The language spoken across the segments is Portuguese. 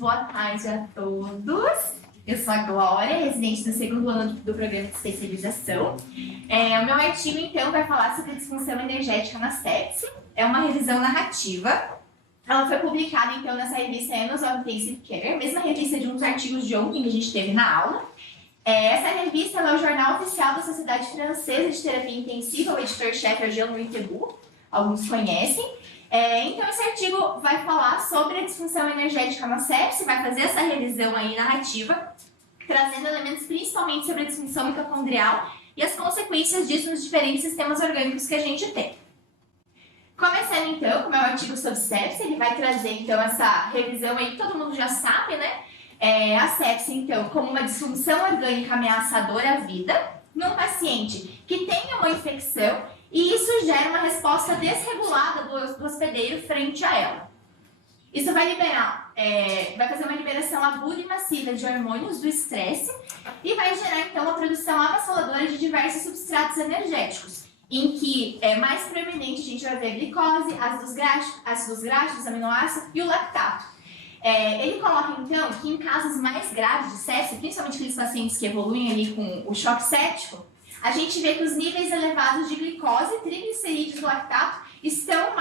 boa tarde a todos. Eu sou a Glória, residente do segundo ano do programa de especialização. O meu artigo, então, vai falar sobre a disfunção energética na sepse. É uma revisão narrativa. Ela foi publicada, então, nessa revista Annals of Intensive Care, mesma revista de uns artigos de ontem que a gente teve na aula. Essa revista é o jornal oficial da Sociedade Francesa de Terapia Intensiva, o editor-chefe é Jean-Louis Tebout, alguns conhecem. Então, esse artigo vai falar sobre a disfunção energética na sepse, vai fazer essa revisão aí narrativa, trazendo elementos principalmente sobre a disfunção mitocondrial e as consequências disso nos diferentes sistemas orgânicos que a gente tem. Começando então, como é um artigo sobre sepse, ele vai trazer então essa revisão aí que todo mundo já sabe, né? A sepse, então, como uma disfunção orgânica ameaçadora à vida, num paciente que tenha uma infecção, e isso gera uma resposta desregulada do hospedeiro frente a ela. Isso vai liberar, vai fazer uma liberação aguda e massiva de hormônios do estresse e vai gerar, então, uma produção avassaladora de diversos substratos energéticos, em que mais proeminente a gente vai ver a glicose, ácidos graxos, aminoácidos e o lactato. Ele coloca, então, que em casos mais graves de sepse, principalmente aqueles pacientes que evoluem ali com o choque séptico, a gente vê que os níveis elevados de glicose, triglicerídeos e lactato são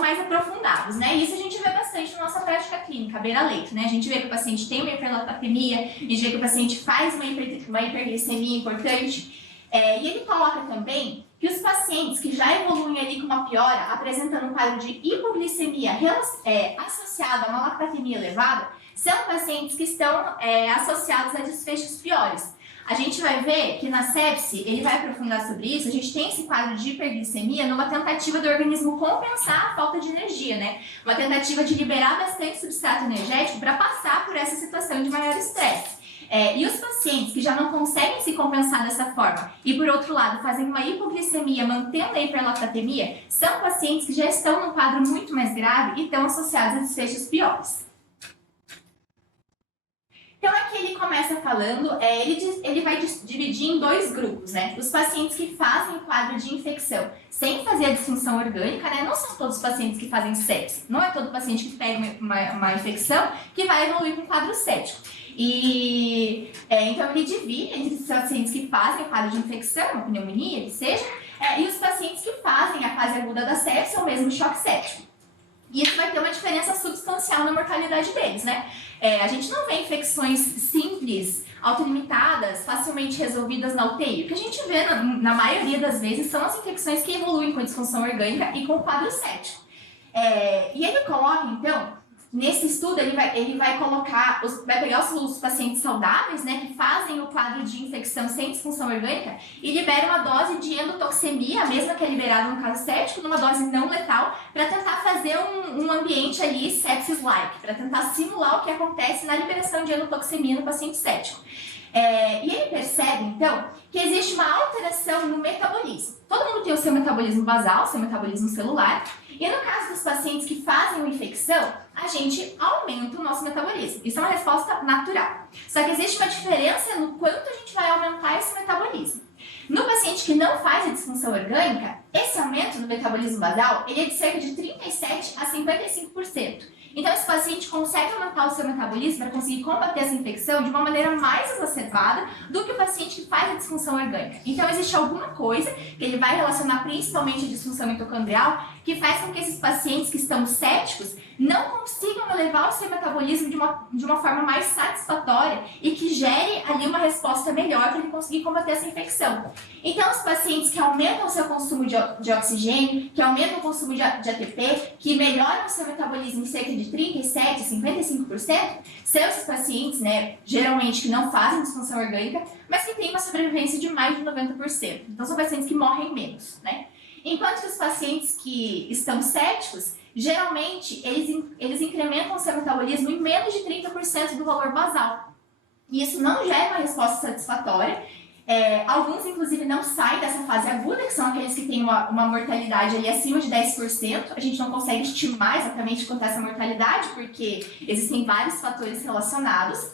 mais aprofundados, né? E isso a gente vê bastante na nossa prática clínica, beira-leito, né? A gente vê que o paciente tem uma hiperlactatemia, a gente vê que o paciente faz uma hiperglicemia importante. E ele coloca também que os pacientes que já evoluem ali com uma piora, apresentando um quadro de hipoglicemia associado a uma lactatemia elevada, são pacientes que estão associados a desfechos piores. A gente vai ver que na sepse, ele vai aprofundar sobre isso, a gente tem esse quadro de hiperglicemia numa tentativa do organismo compensar a falta de energia, né? Uma tentativa de liberar bastante substrato energético para passar por essa situação de maior estresse. E os pacientes que já não conseguem se compensar dessa forma e, por outro lado, fazem uma hipoglicemia mantendo a hiperlactatemia, são pacientes que já estão num quadro muito mais grave e estão associados a desfechos piores. Então, aqui ele começa falando, ele vai dividir em dois grupos, né? Os pacientes que fazem o quadro de infecção sem fazer a disfunção orgânica, né? Não são todos os pacientes que fazem sepse. Não é todo paciente que pega uma infecção que vai evoluir com quadro séptico. Então, ele divide entre os pacientes que fazem o quadro de infecção, uma pneumonia, que seja, e os pacientes que fazem a fase aguda da sepse ou mesmo choque séptico. E isso vai ter uma diferença substancial na mortalidade deles, né? A gente não vê infecções simples, autolimitadas, facilmente resolvidas na UTI. O que a gente vê, na maioria das vezes, são as infecções que evoluem com disfunção orgânica e com quadro séptico. E ele coloca, então, nesse estudo, ele vai colocar, vai pegar os pacientes saudáveis, né, que fazem o quadro de infecção sem disfunção orgânica e libera uma dose de endotoxemia, a mesma que é liberada no caso séptico, numa dose não letal, para tentar fazer um ambiente ali sepsis-like, para tentar simular o que acontece na liberação de endotoxemia no paciente séptico. E ele percebe, então, que existe uma alteração no metabolismo. Todo mundo tem o seu metabolismo basal, seu metabolismo celular, e no caso dos pacientes que fazem uma infecção, a gente aumenta o nosso metabolismo. Isso é uma resposta natural. Só que existe uma diferença no quanto a gente vai aumentar esse metabolismo. No paciente que não faz a disfunção orgânica, esse aumento no metabolismo basal ele é de cerca de 37% a 55%. Então, esse paciente consegue aumentar o seu metabolismo para conseguir combater essa infecção de uma maneira mais exacerbada do que o paciente que faz a disfunção orgânica. Então, existe alguma coisa que ele vai relacionar principalmente a disfunção mitocondrial que faz com que esses pacientes que estão sépticos não consigam elevar o seu metabolismo de uma forma mais satisfatória e que gere ali uma resposta melhor para ele conseguir combater essa infecção. Então, os pacientes que aumentam o seu consumo de oxigênio, que aumentam o consumo de ATP, que melhoram o seu metabolismo em cerca de 37% a 55%, são esses pacientes, né, geralmente que não fazem disfunção orgânica, mas que têm uma sobrevivência de mais de 90%. Então, são pacientes que morrem menos, né? Enquanto que os pacientes que estão sépticos, geralmente, eles incrementam o seu metabolismo em menos de 30% do valor basal. E isso não gera uma resposta satisfatória. Alguns, inclusive, não saem dessa fase aguda, que são aqueles que têm uma mortalidade ali acima de 10%. A gente não consegue estimar exatamente quanto é essa mortalidade, porque existem vários fatores relacionados.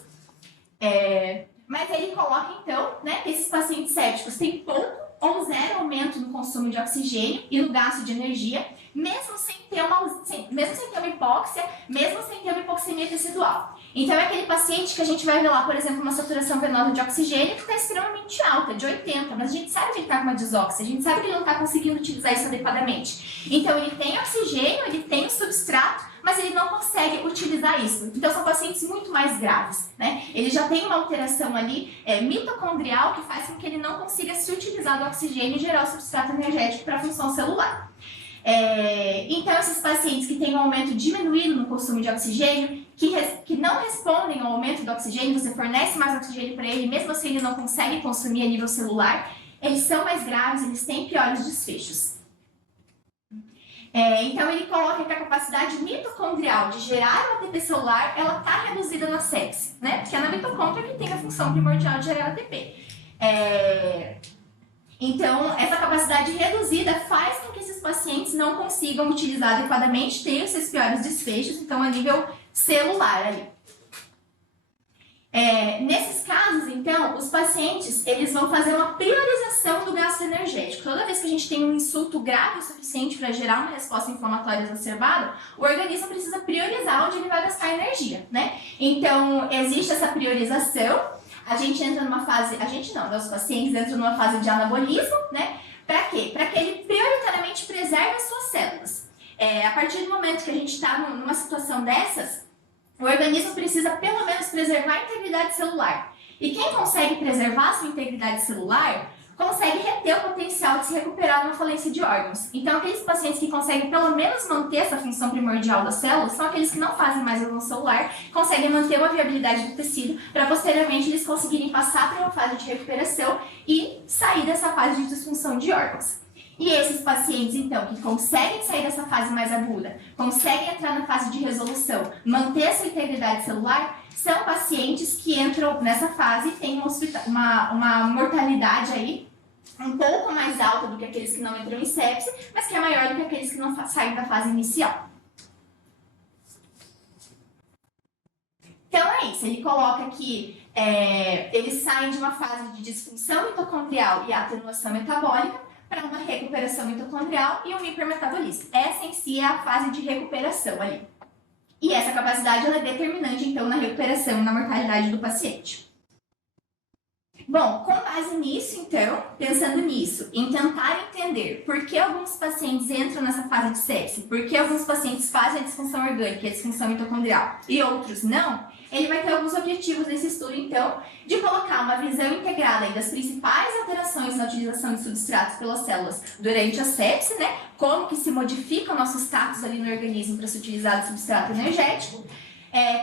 Mas ele coloca, então, né, que esses pacientes sépticos têm pouco ou zero aumento no consumo de oxigênio e no gasto de energia, mesmo sem ter uma hipóxia, mesmo sem ter uma hipóxia glicemia tecidual. Então, é aquele paciente que a gente vai ver lá, por exemplo, uma saturação venosa de oxigênio que está extremamente alta, de 80, mas a gente sabe que ele está com uma desóxia, a gente sabe que ele não está conseguindo utilizar isso adequadamente. Então, ele tem oxigênio, ele tem substrato, mas ele não consegue utilizar isso. Então, são pacientes muito mais graves, né? Ele já tem uma alteração ali mitocondrial que faz com que ele não consiga se utilizar do oxigênio e gerar o substrato energético para a função celular. Então, esses pacientes que têm um aumento diminuído no consumo de oxigênio, que não respondem ao aumento do oxigênio, você fornece mais oxigênio para ele, mesmo assim ele não consegue consumir a nível celular, eles são mais graves, eles têm piores desfechos. Então, ele coloca que a capacidade mitocondrial de gerar o ATP celular, ela está reduzida na sepse, né? Porque é na mitocôndria que tem a função primordial de gerar ATP. Então, essa capacidade reduzida faz com que esses pacientes não consigam utilizar adequadamente, tenham seus piores desfechos, então, a nível celular ali. Nesses casos, então, os pacientes, eles vão fazer uma priorização do gasto energético. Toda vez que a gente tem um insulto grave o suficiente para gerar uma resposta inflamatória exacerbada, o organismo precisa priorizar onde ele vai gastar energia, né? Então, existe essa priorização. A gente entra numa fase, os pacientes entram numa fase de anabolismo, né? Para quê? Para que ele prioritariamente preserve as suas células. A partir do momento que a gente está numa situação dessas, o organismo precisa pelo menos preservar a integridade celular. E quem consegue preservar a sua integridade celular, consegue reter o potencial de se recuperar numa falência de órgãos. Então, aqueles pacientes que conseguem pelo menos manter essa função primordial das células são aqueles que não fazem mais avanço celular, conseguem manter uma viabilidade do tecido para posteriormente eles conseguirem passar por uma fase de recuperação e sair dessa fase de disfunção de órgãos. E esses pacientes, então, que conseguem sair dessa fase mais aguda, conseguem entrar na fase de resolução, manter a sua integridade celular, são pacientes que entram nessa fase e têm uma mortalidade aí um pouco mais alta do que aqueles que não entram em sepse, mas que é maior do que aqueles que não saem da fase inicial. Então é isso, ele coloca que eles saem de uma fase de disfunção mitocondrial e atenuação metabólica para uma recuperação mitocondrial e um hipermetabolismo. Essa em si é a fase de recuperação ali. E essa capacidade ela é determinante, então, na recuperação e na mortalidade do paciente. Bom, com base nisso, então, pensando nisso, em tentar entender por que alguns pacientes entram nessa fase de sepse, por que alguns pacientes fazem a disfunção orgânica e a disfunção mitocondrial e outros não, ele vai ter alguns objetivos nesse estudo, então, de colocar uma visão integrada aí das principais alterações na utilização de substratos pelas células durante a sepse, né? Como que se modifica o nosso status ali no organismo para se utilizar do substrato energético.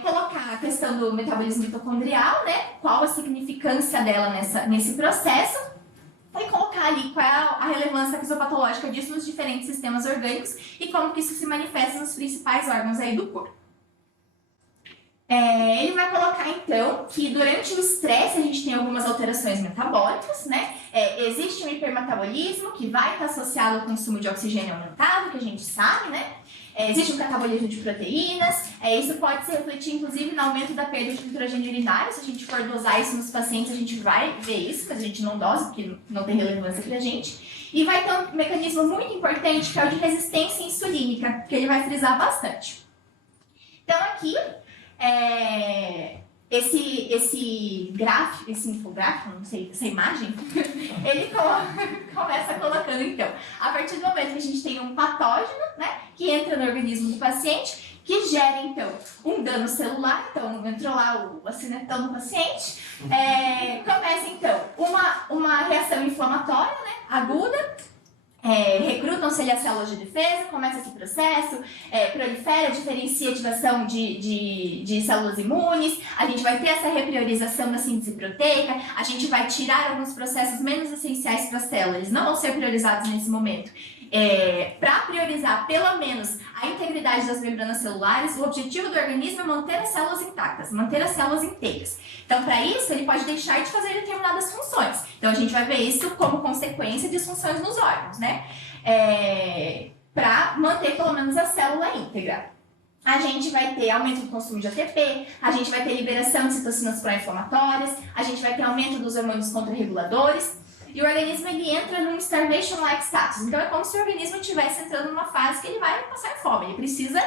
Colocar a questão do metabolismo mitocondrial, né? Qual a significância dela nesse processo. E colocar ali qual é a relevância fisiopatológica disso nos diferentes sistemas orgânicos e como que isso se manifesta nos principais órgãos aí do corpo. Ele vai colocar, então, que durante o estresse a gente tem algumas alterações metabólicas, né? Existe um hipermetabolismo que vai estar associado ao consumo de oxigênio aumentado, que a gente sabe, né? Existe um catabolismo de proteínas, isso pode se refletir, inclusive, no aumento da perda de nitrogênio urinário. Se a gente for dosar isso nos pacientes, a gente vai ver isso, mas a gente não dosa, porque não tem relevância pra gente. E vai ter um mecanismo muito importante, que é o de resistência insulínica, que ele vai frisar bastante. Então, aqui, esse infográfico, não sei, essa imagem, ele começa colocando, então, a partir do momento que a gente tem um patógeno, né, que entra no organismo do paciente, que gera, então, um dano celular, então, entrou lá o acinetão do paciente, começa, então, uma reação inflamatória, né, aguda, recrutam-se ali as células de defesa, começa esse processo, prolifera, diferencia a ativação de células imunes, a gente vai ter essa repriorização da síntese proteica, a gente vai tirar alguns processos menos essenciais para a célula, eles não vão ser priorizados nesse momento. Para priorizar pelo menos a integridade das membranas celulares, o objetivo do organismo é manter as células intactas, manter as células inteiras. Então, para isso, ele pode deixar de fazer determinadas funções. Então, a gente vai ver isso como consequência de disfunções nos órgãos, né? Para manter pelo menos a célula íntegra. A gente vai ter aumento do consumo de ATP, a gente vai ter liberação de citocinas pró-inflamatórias, a gente vai ter aumento dos hormônios contrarreguladores. E o organismo ele entra num starvation-like status. Então é como se o organismo estivesse entrando numa fase que ele vai passar fome. Ele precisa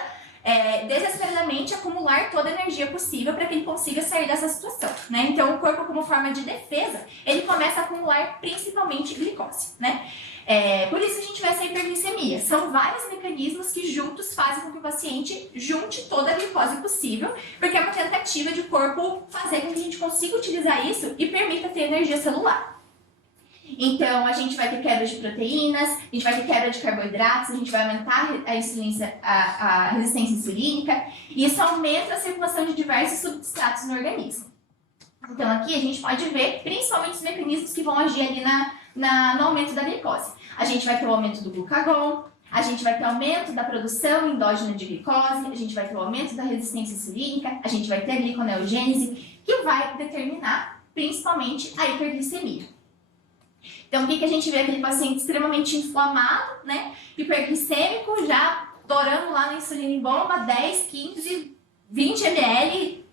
desesperadamente acumular toda a energia possível para que ele consiga sair dessa situação, né? Então, o corpo, como forma de defesa, ele começa a acumular principalmente glicose, né? Por isso a gente vê essa hiperglicemia. São vários mecanismos que juntos fazem com que o paciente junte toda a glicose possível, porque é uma tentativa de o corpo fazer com que a gente consiga utilizar isso e permita ter energia celular. Então, a gente vai ter quebra de proteínas, a gente vai ter quebra de carboidratos, a gente vai aumentar a resistência insulínica, e isso aumenta a circulação de diversos substratos no organismo. Então, aqui a gente pode ver principalmente os mecanismos que vão agir ali no aumento da glicose. A gente vai ter o aumento do glucagon, a gente vai ter o aumento da produção endógena de glicose, a gente vai ter o aumento da resistência insulínica, a gente vai ter a gliconeogênese, que vai determinar principalmente a hiperglicemia. Então, o que a gente vê? Aquele paciente extremamente inflamado, né? Hiperglicêmico, já torando lá na insulina em bomba, 10, 15, 20 ml,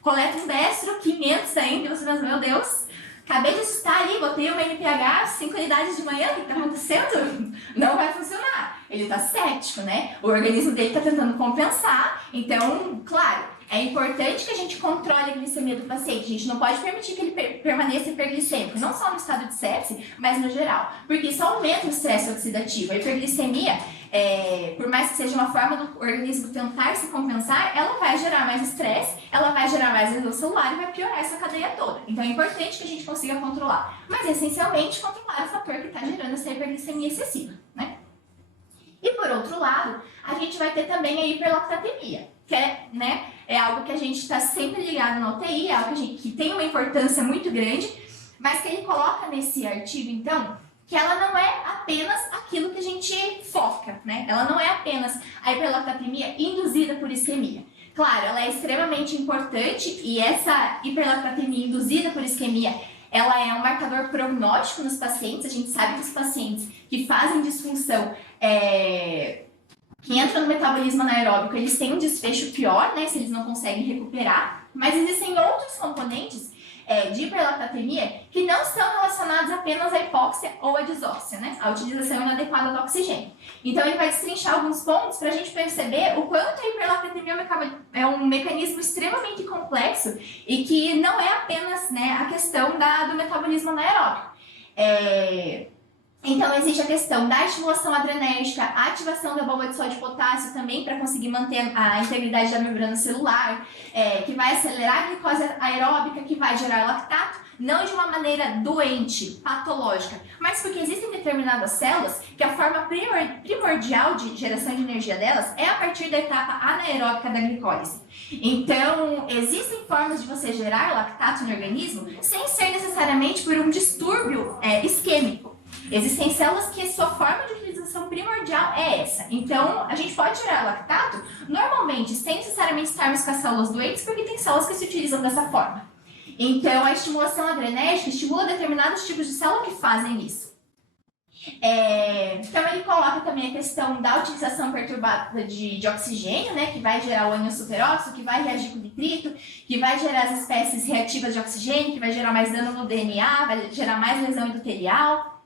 coleta um destro, 500 ainda, e você pensa, meu Deus, acabei de assustar ali, botei uma NPH, 5 unidades de manhã, o que está acontecendo? Não vai funcionar. Ele está cético, né? O organismo dele está tentando compensar, então, claro, é importante que a gente controle a glicemia do paciente. A gente não pode permitir que ele permaneça hiperglicêmico, não só no estado de sepse, mas no geral. Porque isso aumenta o estresse oxidativo. A hiperglicemia, por mais que seja uma forma do organismo tentar se compensar, ela vai gerar mais estresse, ela vai gerar mais lesão celular e vai piorar essa cadeia toda. Então é importante que a gente consiga controlar. Mas essencialmente controlar o fator que está gerando essa hiperglicemia excessiva, né? E por outro lado, a gente vai ter também a hiperlactatemia, que é algo que a gente está sempre ligado na UTI, é algo que tem uma importância muito grande, mas que ele coloca nesse artigo, então, que ela não é apenas aquilo que a gente foca, né? Ela não é apenas a hiperlactatemia induzida por isquemia. Claro, ela é extremamente importante e essa hiperlactatemia induzida por isquemia, ela é um marcador prognóstico nos pacientes. A gente sabe que os pacientes que fazem disfunção, que entram no metabolismo anaeróbico, eles têm um desfecho pior, né, se eles não conseguem recuperar, mas existem outros componentes de hiperlactatemia que não são relacionados apenas à hipóxia ou à disóxia, né, a utilização inadequada do oxigênio. Então ele vai destrinchar alguns pontos para a gente perceber o quanto a hiperlactatemia é um mecanismo extremamente complexo e que não é apenas, né, a questão do metabolismo anaeróbico. Então, existe a questão da estimulação adrenérgica, a ativação da bomba de sódio e potássio também para conseguir manter a integridade da membrana celular, que vai acelerar a glicose aeróbica, que vai gerar lactato, não de uma maneira doente, patológica, mas porque existem determinadas células que a forma primordial de geração de energia delas é a partir da etapa anaeróbica da glicólise. Então, existem formas de você gerar lactato no organismo sem ser necessariamente por um distúrbio isquêmico. Existem células que sua forma de utilização primordial é essa. Então, a gente pode gerar lactato, normalmente, sem necessariamente estarmos com as células doentes, porque tem células que se utilizam dessa forma. Então, a estimulação adrenérgica estimula determinados tipos de célula que fazem isso. Então, ele coloca também a questão da utilização perturbada de oxigênio, né, que vai gerar o ânion superóxido, que vai reagir com nitrito, que vai gerar as espécies reativas de oxigênio, que vai gerar mais dano no DNA, vai gerar mais lesão endotelial.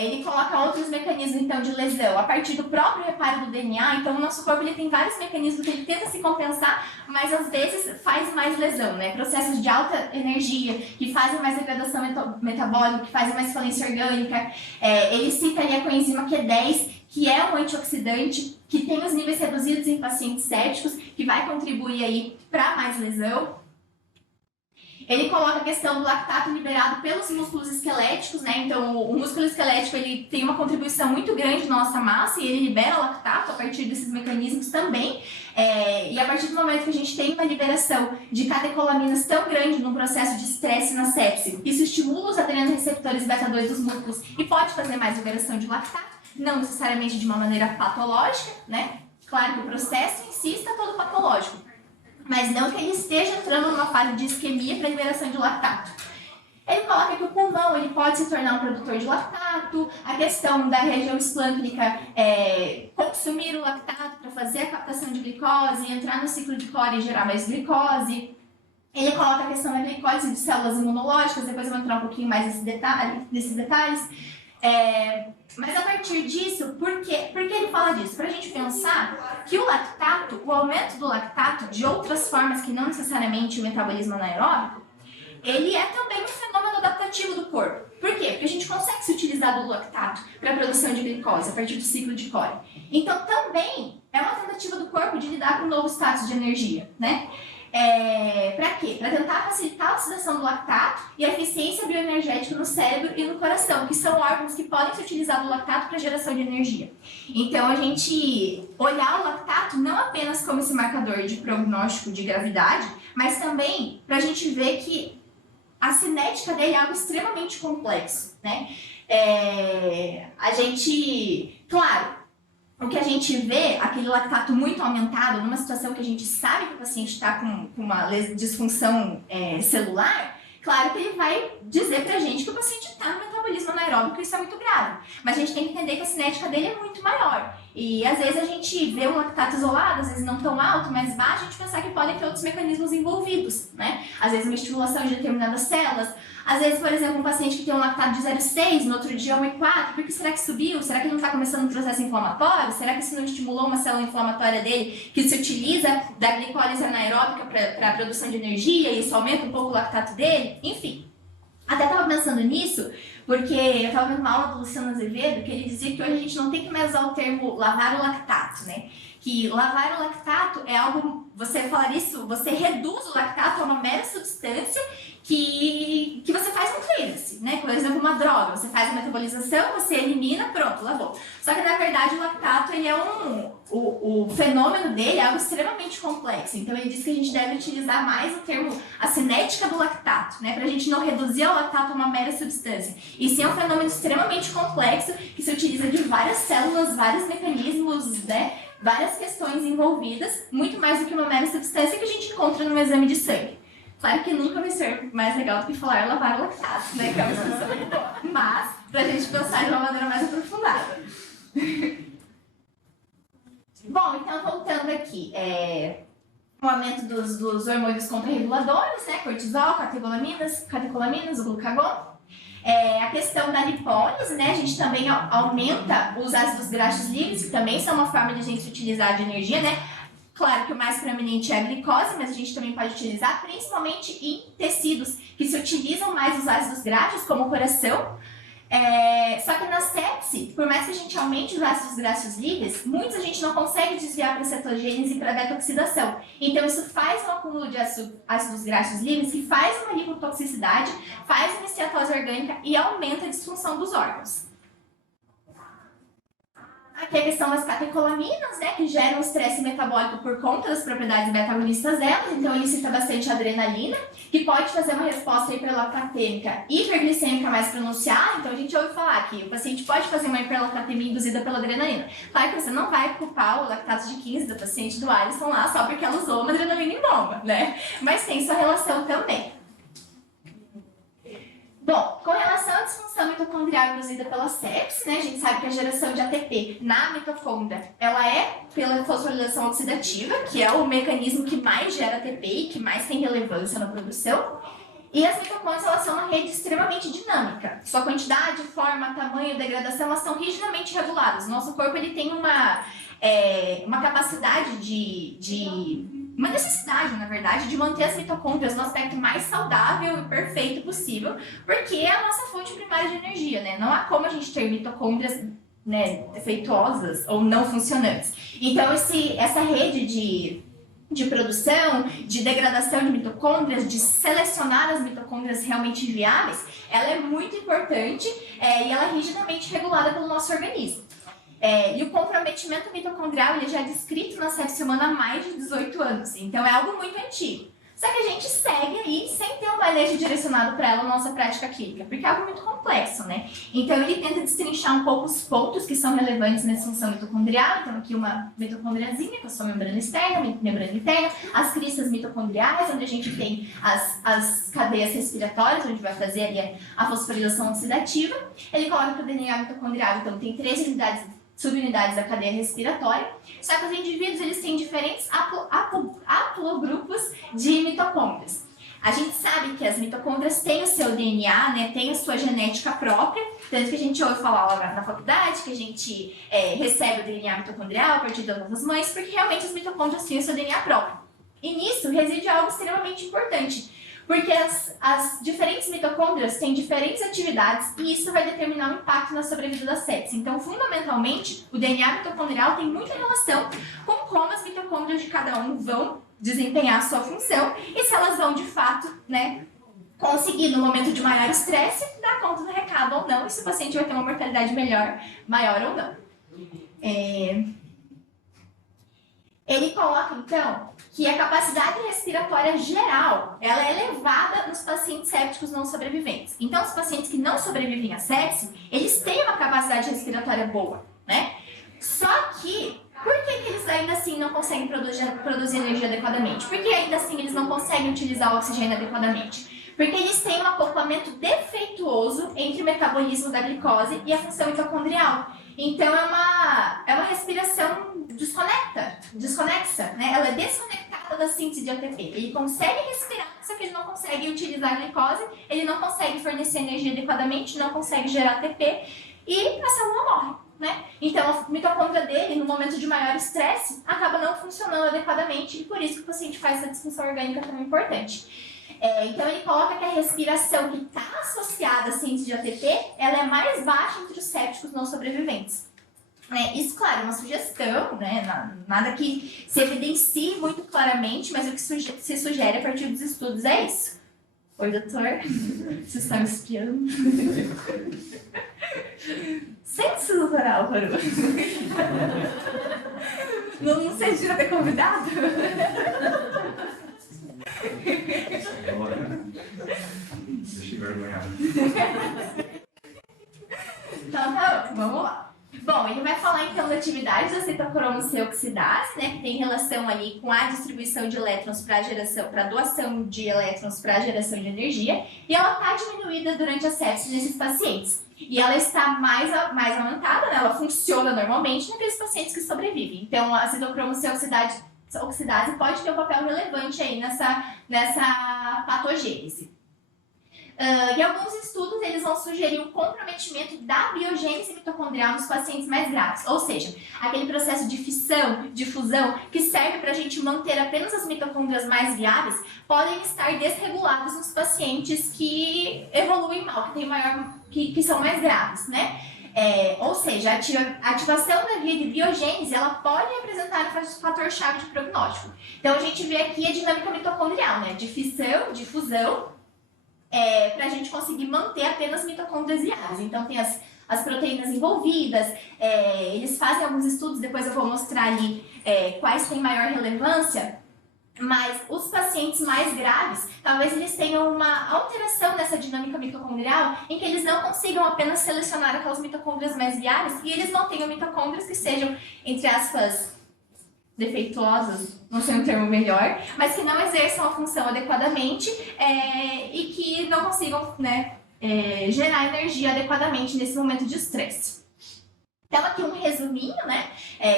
Ele coloca outros mecanismos, então, de lesão a partir do próprio reparo do DNA. Então, o nosso corpo ele tem vários mecanismos que ele tenta se compensar, mas às vezes faz mais lesão, né? Processos de alta energia, que fazem mais degradação metabólica, que fazem mais falência orgânica. Ele cita ali a coenzima Q10, que é um antioxidante, que tem os níveis reduzidos em pacientes sépticos, que vai contribuir aí para mais lesão. Ele coloca a questão do lactato liberado pelos músculos esqueléticos, né? Então, o músculo esquelético ele tem uma contribuição muito grande na nossa massa e ele libera lactato a partir desses mecanismos também. E a partir do momento que a gente tem uma liberação de catecolaminas tão grande num processo de estresse na sepse, isso estimula os adrenoreceptores beta-2 dos músculos e pode fazer mais liberação de lactato, não necessariamente de uma maneira patológica, né? Claro que o processo em si está todo patológico, mas não que ele esteja entrando numa fase de isquemia para liberação de lactato. Ele coloca que o pulmão ele pode se tornar um produtor de lactato, a questão da região esplâncnica consumir o lactato para fazer a captação de glicose, entrar no ciclo de Cori e gerar mais glicose. Ele coloca a questão da glicose de células imunológicas, depois eu vou entrar um pouquinho mais nesses detalhes. Mas a partir disso, por que ele fala disso? Para a gente pensar que o lactato, o aumento do lactato de outras formas que não necessariamente o metabolismo anaeróbico, ele é também um fenômeno adaptativo do corpo. Por quê? Porque a gente consegue se utilizar do lactato para a produção de glicose a partir do ciclo de Cori. Então também é uma tentativa do corpo de lidar com um novo status de energia, né? Para quê? Para tentar facilitar a oxidação do lactato e a eficiência bioenergética no cérebro e no coração, que são órgãos que podem se utilizar do lactato para geração de energia. Então, a gente olhar o lactato não apenas como esse marcador de prognóstico de gravidade, mas também para a gente ver que a cinética dele é algo extremamente complexo, né? Claro, o que a gente vê, aquele lactato muito aumentado, numa situação que a gente sabe que o paciente está com uma disfunção celular, claro que ele vai dizer pra gente que o paciente está no metabolismo anaeróbico e isso é muito grave. Mas a gente tem que entender que a cinética dele é muito maior. E às vezes a gente vê um lactato isolado, às vezes não tão alto, mas baixo, a gente pensar que podem ter outros mecanismos envolvidos, né? Às vezes uma estimulação de determinadas células. Às vezes, por exemplo, um paciente que tem um lactato de 0,6, no outro dia 1,4, por que será que subiu? Será que ele não está começando um processo inflamatório? Será que isso não estimulou uma célula inflamatória dele que se utiliza da glicólise anaeróbica para a produção de energia e isso aumenta um pouco o lactato dele? Enfim, até estava pensando nisso, porque eu estava vendo uma aula do Luciano Azevedo que ele dizia que hoje a gente não tem que mais usar o termo lavar o lactato, né? Que lavar o lactato é algo, você falar isso, você reduz o lactato a uma mera substância que você faz um clearance, né? Por exemplo, uma droga, você faz a metabolização, você elimina, pronto, lavou. Só que na verdade o lactato, ele é o fenômeno dele é algo extremamente complexo. Então ele diz que a gente deve utilizar mais o termo a cinética do lactato, né? Pra gente não reduzir o lactato a uma mera substância. E sim é um fenômeno extremamente complexo que se utiliza de várias células, vários mecanismos, né? Várias questões envolvidas, muito mais do que uma mera substância que a gente encontra no exame de sangue. Claro que nunca vai ser mais legal do que falar lavar o lactato, né? Que é uma expressão muito boa. Mas, pra gente pensar de uma maneira mais aprofundada. Bom, então voltando aqui. O aumento dos hormônios contrarreguladores, né? Cortisol, catecolaminas, o glucagon. A questão da lipólise, né? A gente também aumenta os ácidos graxos livres, que também são uma forma de a gente utilizar de energia, né? Claro que o mais proeminente é a glicose, mas a gente também pode utilizar principalmente em tecidos que se utilizam mais os ácidos graxos, como o coração. Só que na sepse, por mais que a gente aumente os ácidos graxos livres, muitos a gente não consegue desviar para a cetogênese e para a beta-oxidação. Então isso faz um acúmulo de ácidos graxos livres que faz uma lipotoxicidade, faz uma esteatose orgânica e aumenta a disfunção dos órgãos. Aqui a questão das catecolaminas, né, que geram estresse metabólico por conta das propriedades beta-agonistas delas. Então ele cita bastante a adrenalina, que pode fazer uma resposta hiperlactatêmica e hiperglicêmica mais pronunciada. Então a gente ouve falar que o paciente pode fazer uma hiperlactatemia induzida pela adrenalina. Claro que você não vai culpar o lactato de 15 da paciente do Alisson lá só porque ela usou uma adrenalina em bomba, né? Mas tem sua relação também. Bom, com relação à disfunção mitocondrial induzida pela sepse, né, a gente sabe que a geração de ATP na mitocôndria, ela é pela fosforilação oxidativa, que é o mecanismo que mais gera ATP e que mais tem relevância na produção. E as mitocôndrias, elas são uma rede extremamente dinâmica. Sua quantidade, forma, tamanho, degradação, elas são rigidamente reguladas. O nosso corpo, ele tem uma capacidade uma necessidade, na verdade, de manter as mitocôndrias no aspecto mais saudável e perfeito possível, porque é a nossa fonte primária de energia, né? Não há como a gente ter mitocôndrias, né, defeituosas ou não funcionantes. Então, essa rede de produção, de degradação de mitocôndrias, de selecionar as mitocôndrias realmente viáveis, ela é muito importante e ela é rigidamente regulada pelo nosso organismo. E o comprometimento mitocondrial ele já é descrito na sepse humana há mais de 18 anos, então é algo muito antigo. Só que a gente segue aí sem ter um manejo direcionado para ela na nossa prática clínica, porque é algo muito complexo, né? Então ele tenta destrinchar um pouco os pontos que são relevantes na disfunção mitocondrial. Então aqui uma mitocondriazinha com a sua membrana externa, membrana interna, as cristas mitocondriais, onde a gente tem as cadeias respiratórias, onde vai fazer ali a fosforilação oxidativa. Ele coloca que o DNA mitocondrial, então tem 3 subunidades da cadeia respiratória, só que os indivíduos eles têm diferentes haplogrupos de mitocôndrias. A gente sabe que as mitocôndrias têm o seu DNA, né, tem a sua genética própria, tanto que a gente ouve falar lá na faculdade que a gente recebe o DNA mitocondrial a partir das nossas mães, porque realmente as mitocôndrias têm o seu DNA próprio. E nisso reside algo extremamente importante, porque as diferentes mitocôndrias têm diferentes atividades e isso vai determinar o impacto na sobrevida da sepse. Então, fundamentalmente, o DNA mitocondrial tem muita relação com como as mitocôndrias de cada um vão desempenhar a sua função e se elas vão, de fato, né, conseguir, no momento de maior estresse, dar conta do recado ou não, e se o paciente vai ter uma mortalidade maior ou não. Ele coloca, então, que a capacidade respiratória geral, ela é elevada nos pacientes sépticos não sobreviventes. Então, os pacientes que não sobrevivem à sepse, eles têm uma capacidade respiratória boa, né? Só que, por que eles ainda assim não conseguem produzir energia adequadamente? Por que ainda assim eles não conseguem utilizar o oxigênio adequadamente? Porque eles têm um acoplamento defeituoso entre o metabolismo da glicose e a função mitocondrial. Então, é uma respiração desconexa, né? Ela é desconectada da síntese de ATP. Ele consegue respirar, só que ele não consegue utilizar a glicose, ele não consegue fornecer energia adequadamente, não consegue gerar ATP e a célula morre, né? Então, a mitocôndria dele, no momento de maior estresse, acaba não funcionando adequadamente e por isso que o paciente faz essa disfunção orgânica tão importante. Então, ele coloca que a respiração que está associada à síntese de ATP, ela é mais baixa entre os sépticos não sobreviventes. Isso, claro, é uma sugestão, né? Nada que se evidencie muito claramente, mas o que se sugere a partir dos estudos é isso. Oi, doutor. Você está me espiando? Sente-se, doutor Álvaro. Não sei se já ter convidado? Deixa eu vergonhar. Então, tá, vamos lá. Bom, ele vai falar então da atividade da citocromoceoxidase, né, que tem relação ali com a distribuição de elétrons para doação de elétrons para a geração de energia, e ela está diminuída durante a sepse nesses pacientes. E ela está mais aumentada, né, ela funciona normalmente naqueles pacientes que sobrevivem. Então, a citocromoceoxidase pode ter um papel relevante aí nessa patogênese. E alguns estudos eles vão sugerir um comprometimento da biogênese mitocondrial nos pacientes mais graves, ou seja, aquele processo de fissão, de fusão, que serve para a gente manter apenas as mitocôndrias mais viáveis, podem estar desregulados nos pacientes que evoluem mal, que são mais graves, né? Ou seja, a ativação da via de biogênese ela pode representar um fator-chave de prognóstico. Então, a gente vê aqui a dinâmica mitocondrial, né? De fissão, de fusão, para a gente conseguir manter apenas mitocôndrias viáveis. Então, tem as proteínas envolvidas, eles fazem alguns estudos, depois eu vou mostrar ali quais têm maior relevância, mas os pacientes mais graves, talvez eles tenham uma alteração nessa dinâmica mitocondrial em que eles não consigam apenas selecionar aquelas mitocôndrias mais viáveis e eles não tenham mitocôndrias que sejam, entre aspas, defeituosas, não sei um termo melhor, mas que não exerçam a função adequadamente e que não consigam, né, gerar energia adequadamente nesse momento de estresse. Então, aqui um resuminho, né,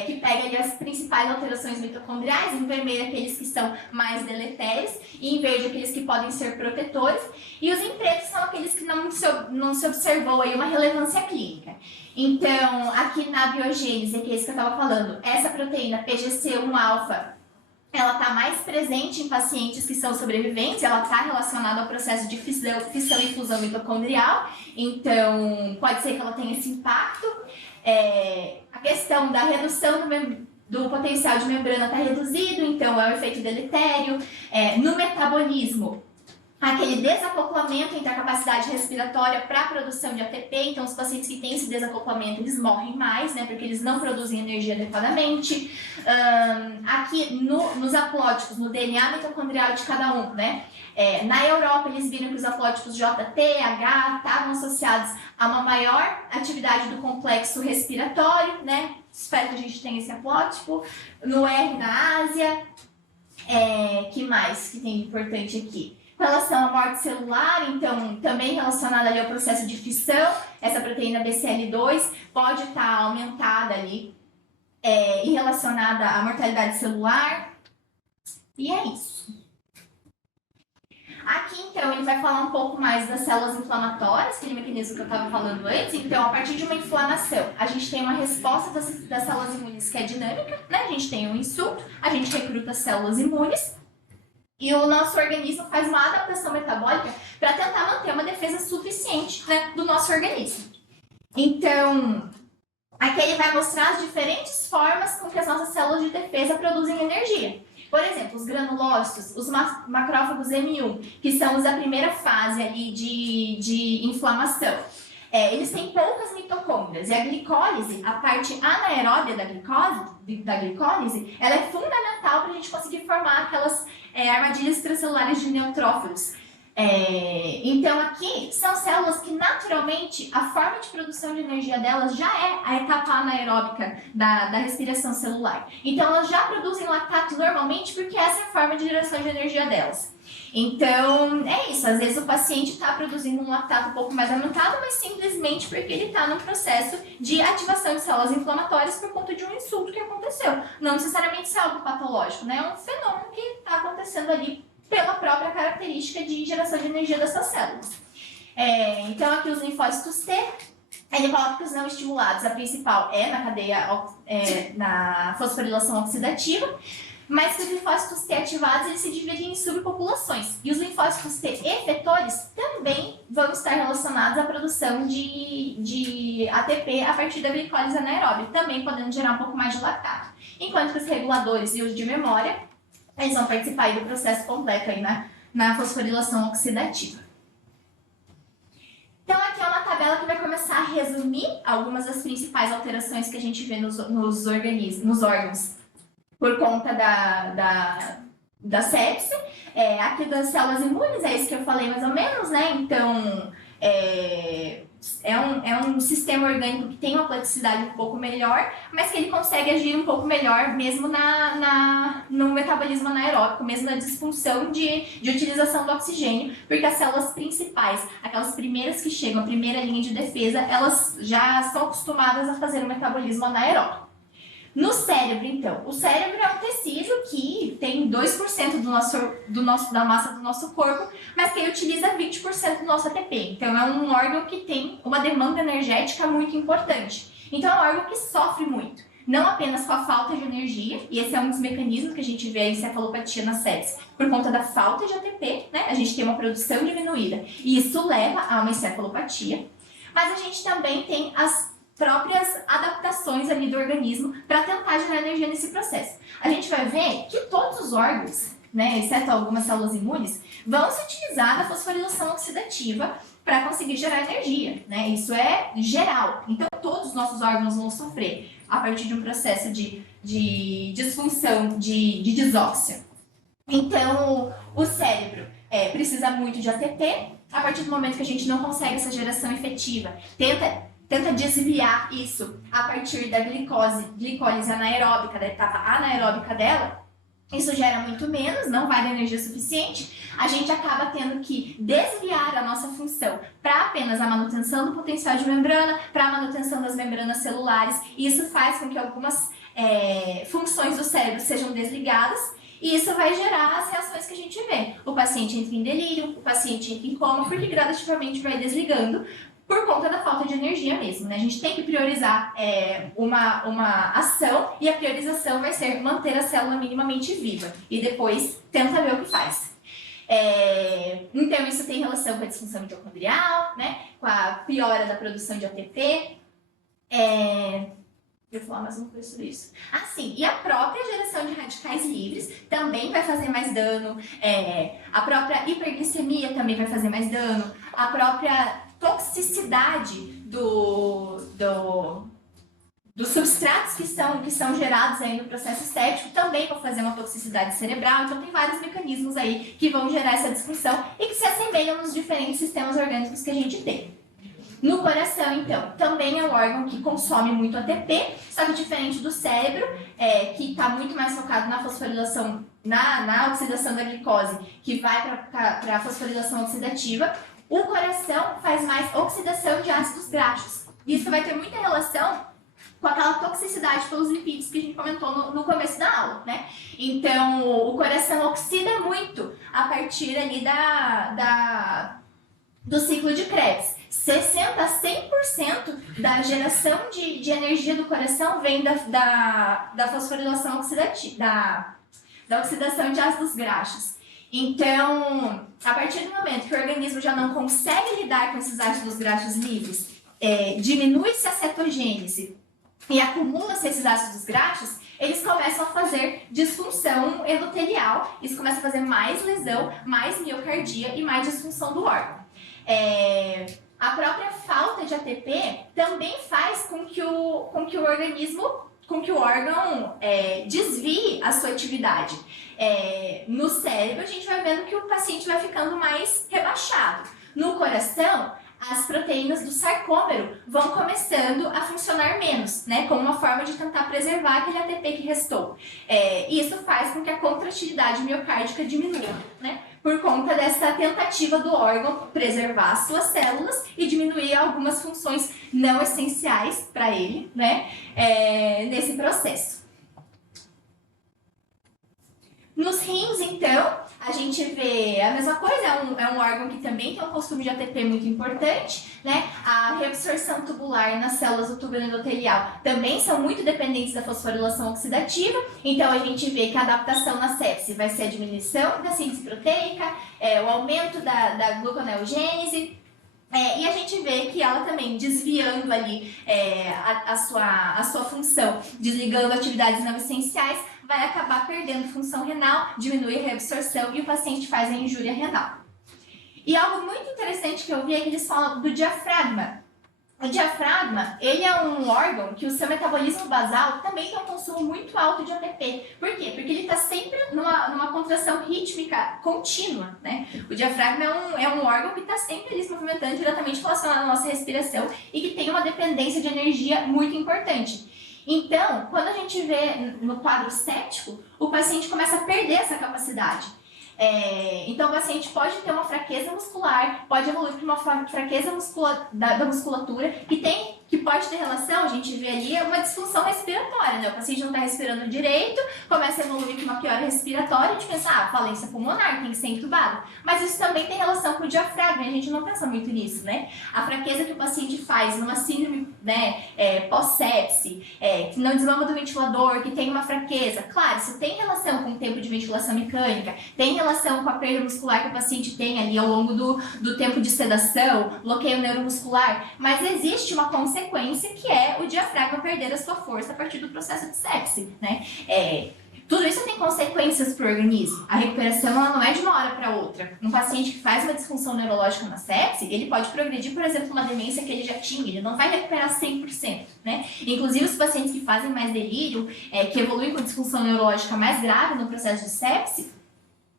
que pega ali as principais alterações mitocondriais, em vermelho aqueles que são mais deletérios, e em verde aqueles que podem ser protetores, e os em preto são aqueles que não se observou aí uma relevância clínica. Então, aqui na biogênese, que é isso que eu estava falando, essa proteína PGC1-alfa, ela está mais presente em pacientes que são sobreviventes, ela está relacionada ao processo de fissão e fusão mitocondrial, então pode ser que ela tenha esse impacto. A questão da redução do potencial de membrana está reduzido, então é um efeito deletério. No metabolismo, aquele desacoplamento entre a capacidade respiratória para a produção de ATP, então os pacientes que têm esse desacoplamento, eles morrem mais, né, porque eles não produzem energia adequadamente. Aqui nos haplóticos, no DNA mitocondrial de cada um, né, na Europa eles viram que os haplótipos JT, H estavam associados a uma maior atividade do complexo respiratório, né, espero que a gente tenha esse haplótipo. No R na Ásia, que mais que tem de importante aqui? Com relação à morte celular, então, também relacionada ali ao processo de fissão, essa proteína BCL2 pode estar aumentada ali e relacionada à mortalidade celular. E é isso. Aqui, então, ele vai falar um pouco mais das células inflamatórias, aquele mecanismo que eu estava falando antes. Então, a partir de uma inflamação, a gente tem uma resposta das células imunes que é dinâmica, né? A gente tem um insulto, a gente recruta células imunes e o nosso organismo faz uma adaptação metabólica para tentar manter uma defesa suficiente, né, do nosso organismo. Então, aqui ele vai mostrar as diferentes formas com que as nossas células de defesa produzem energia. Por exemplo, os granulócitos, os macrófagos M1, que são os da primeira fase ali de inflamação. Eles têm poucas mitocôndrias e a glicólise, a parte anaeróbia da glicólise, ela é fundamental para a gente conseguir formar aquelas armadilhas extracelulares de neutrófilos. Então aqui são células que naturalmente a forma de produção de energia delas já é a etapa anaeróbica da respiração celular. Então elas já produzem lactato normalmente porque essa é a forma de geração de energia delas. Então é isso, às vezes o paciente está produzindo um lactato um pouco mais aumentado, mas simplesmente porque ele está num processo de ativação de células inflamatórias por conta de um insulto que aconteceu. Não necessariamente isso é algo patológico, né? É um fenômeno que está acontecendo ali pela própria característica de geração de energia dessas células. Então, aqui os linfócitos T, ele coloca que os não estimulados, a principal é na cadeia, na fosforilação oxidativa, mas que os linfócitos T ativados eles se dividem em subpopulações. E os linfócitos T efetores também vão estar relacionados à produção de ATP a partir da glicólise anaeróbica, também podendo gerar um pouco mais de lactato. Enquanto que os reguladores e os de memória, eles vão participar aí do processo completo aí na fosforilação oxidativa. Então, aqui é uma tabela que vai começar a resumir algumas das principais alterações que a gente vê nos órgãos por conta da sepse. Aqui das células imunes, é isso que eu falei mais ou menos, né? Então, é um sistema orgânico que tem uma plasticidade um pouco melhor, mas que ele consegue agir um pouco melhor mesmo no metabolismo anaeróbico, mesmo na disfunção de utilização do oxigênio, porque as células principais, aquelas primeiras que chegam, a primeira linha de defesa, elas já são acostumadas a fazer o metabolismo anaeróbico. No cérebro, então, o cérebro é um tecido que tem 2% da massa do nosso corpo, mas que ele utiliza 20% do nosso ATP. Então, é um órgão que tem uma demanda energética muito importante. Então, é um órgão que sofre muito, não apenas com a falta de energia, e esse é um dos mecanismos que a gente vê a encefalopatia na sepse, por conta da falta de ATP, né? A gente tem uma produção diminuída, e isso leva a uma encefalopatia, mas a gente também tem as próprias adaptações ali do organismo para tentar gerar energia nesse processo. A gente vai ver que todos os órgãos, né, exceto algumas células imunes, vão se utilizar da fosforilação oxidativa para conseguir gerar energia, né? Isso é geral. Então, todos os nossos órgãos vão sofrer a partir de um processo de disfunção, de desóxio. Então, o cérebro precisa muito de ATP. A partir do momento que a gente não consegue essa geração efetiva, tenta desviar isso a partir da glicólise anaeróbica, da etapa anaeróbica dela, isso gera muito menos, não vai dar energia suficiente, a gente acaba tendo que desviar a nossa função para apenas a manutenção do potencial de membrana, para a manutenção das membranas celulares, e isso faz com que algumas funções do cérebro sejam desligadas, e isso vai gerar as reações que a gente vê. O paciente entra em delírio, o paciente entra em coma, porque gradativamente vai desligando, por conta da falta de energia mesmo, né? A gente tem que priorizar uma ação, e a priorização vai ser manter a célula minimamente viva e depois tenta ver o que faz. Então isso tem relação com a disfunção mitocondrial, né? Com a piora da produção de ATP. Eu vou falar mais uma coisa sobre isso. Sim, e a própria geração de radicais livres também vai fazer mais dano, a própria hiperglicemia também vai fazer mais dano, a própria toxicidade dos substratos que são gerados aí no processo séptico também vão fazer uma toxicidade cerebral. Então tem vários mecanismos aí que vão gerar essa disfunção e que se assemelham nos diferentes sistemas orgânicos que a gente tem. No coração, então, também é um órgão que consome muito ATP, só que diferente do cérebro, que está muito mais focado na fosforilação, na oxidação da glicose, que vai para a fosforilação oxidativa, o coração faz mais oxidação de ácidos graxos. Isso vai ter muita relação com aquela toxicidade pelos lipídios que a gente comentou no começo da aula, né? Então, o coração oxida muito a partir ali do ciclo de Krebs. 60% a 100% da geração de energia do coração vem da fosforilação oxidativa, da oxidação de ácidos graxos. Então, a partir do momento que o organismo já não consegue lidar com esses ácidos graxos livres, diminui-se a cetogênese e acumula-se esses ácidos graxos, eles começam a fazer disfunção endotelial, isso começa a fazer mais lesão, mais miocardia e mais disfunção do órgão. A própria falta de ATP também faz com que o órgão desvie a sua atividade. No cérebro, a gente vai vendo que o paciente vai ficando mais rebaixado. No coração, as proteínas do sarcômero vão começando a funcionar menos, né? Como uma forma de tentar preservar aquele ATP que restou. Isso faz com que a contratilidade miocárdica diminua, né? Por conta dessa tentativa do órgão preservar as suas células e diminuir algumas funções não essenciais para ele, né? Nesse processo. Nos rins, então, a gente vê a mesma coisa, é um órgão que também tem um consumo de ATP muito importante, né? A reabsorção tubular nas células do túbulo endotelial também são muito dependentes da fosforilação oxidativa, então a gente vê que a adaptação na sepse vai ser a diminuição da síntese proteica, o aumento da gluconeogênese, e a gente vê que ela também desviando ali a sua função, desligando atividades não essenciais, vai acabar perdendo função renal, diminui a reabsorção e o paciente faz a injúria renal. E algo muito interessante que eu vi é que eles falam do diafragma. O diafragma, ele é um órgão que o seu metabolismo basal também tem um consumo muito alto de ATP. Por quê? Porque ele está sempre numa contração rítmica contínua, né? O diafragma é um órgão que está sempre ali se movimentando diretamente relacionado à nossa respiração e que tem uma dependência de energia muito importante. Então, quando a gente vê no quadro séptico, o paciente começa a perder essa capacidade. Então, o paciente pode ter uma fraqueza muscular, pode evoluir para uma fraqueza da musculatura, que pode ter relação, a gente vê ali, uma disfunção respiratória, né? O paciente não está respirando direito, começa a evoluir para uma piora respiratória, a gente pensa, falência pulmonar, tem que ser entubado. Mas isso também tem relação com o diafragma, a gente não pensa muito nisso, né? A fraqueza que o paciente faz numa síndrome, né, pós-sepse, que não desmama do ventilador, que tem uma fraqueza, claro, isso tem relação com o tempo de ventilação mecânica, tem relação com a perda muscular que o paciente tem ali ao longo do tempo de sedação, bloqueio neuromuscular, mas existe uma consequência que é o diafragma perder a sua força a partir do processo de sepse, né? Tudo isso tem consequências para o organismo. A recuperação ela não é de uma hora para outra. Um paciente que faz uma disfunção neurológica na sepse, ele pode progredir, por exemplo, uma demência que ele já tinha, ele não vai recuperar 100%, né? Inclusive, os pacientes que fazem mais delírio, que evoluem com disfunção neurológica mais grave no processo de sepse,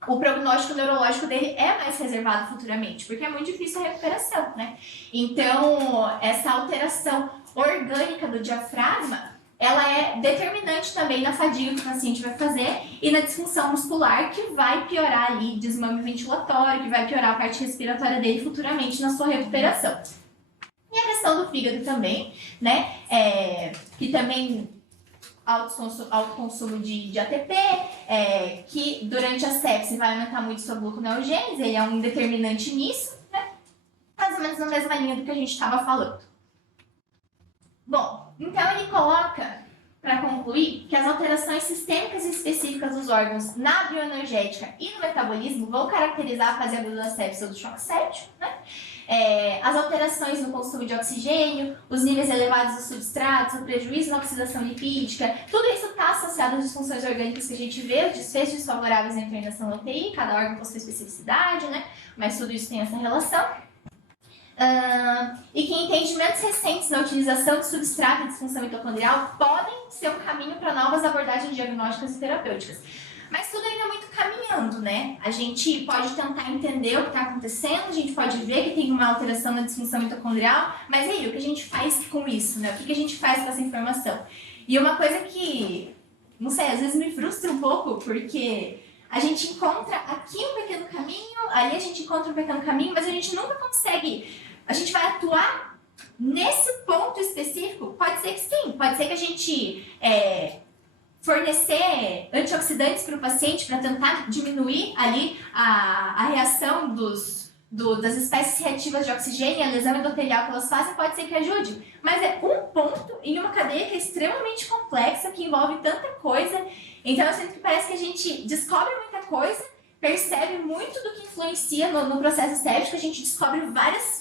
o prognóstico neurológico dele é mais reservado futuramente, porque é muito difícil a recuperação, né? Então, essa alteração orgânica do diafragma, ela é determinante também na fadiga que o paciente vai fazer e na disfunção muscular, que vai piorar ali desmame ventilatório, que vai piorar a parte respiratória dele futuramente na sua recuperação. E a questão do fígado também, né? Que também alto consumo de ATP, que durante a sepse vai aumentar muito sua gluconeogênese, ele é um determinante nisso, né? Mais ou menos na mesma linha do que a gente estava falando. Bom, então ele coloca, para concluir, que as alterações sistêmicas e específicas dos órgãos na bioenergética e no metabolismo vão caracterizar a fase aguda da sepse ou do choque séptico, né? As alterações no consumo de oxigênio, os níveis elevados dos substratos, o prejuízo na oxidação lipídica, tudo isso está associado às disfunções orgânicas que a gente vê, os desfechos desfavoráveis na internação da UTI, cada órgão possui especificidade, né? Mas tudo isso tem essa relação. E que entendimentos recentes na utilização de substrato e disfunção mitocondrial podem ser um caminho para novas abordagens diagnósticas e terapêuticas. Mas tudo ainda é muito caminhando, né? A gente pode tentar entender o que está acontecendo, a gente pode ver que tem uma alteração na disfunção mitocondrial, mas aí, o que a gente faz com isso, né? O que a gente faz com essa informação? E uma coisa que, não sei, às vezes me frustra um pouco, porque a gente encontra aqui um pequeno caminho, ali a gente encontra um pequeno caminho, mas a gente nunca consegue, a gente vai atuar nesse ponto específico? Pode ser que sim, pode ser que a gente fornecer antioxidantes para o paciente para tentar diminuir ali a reação das espécies reativas de oxigênio e a lesão endotelial que elas fazem, pode ser que ajude. Mas é um ponto em uma cadeia que é extremamente complexa, que envolve tanta coisa. Então eu sinto que parece que a gente descobre muita coisa, percebe muito do que influencia no processo estético, a gente descobre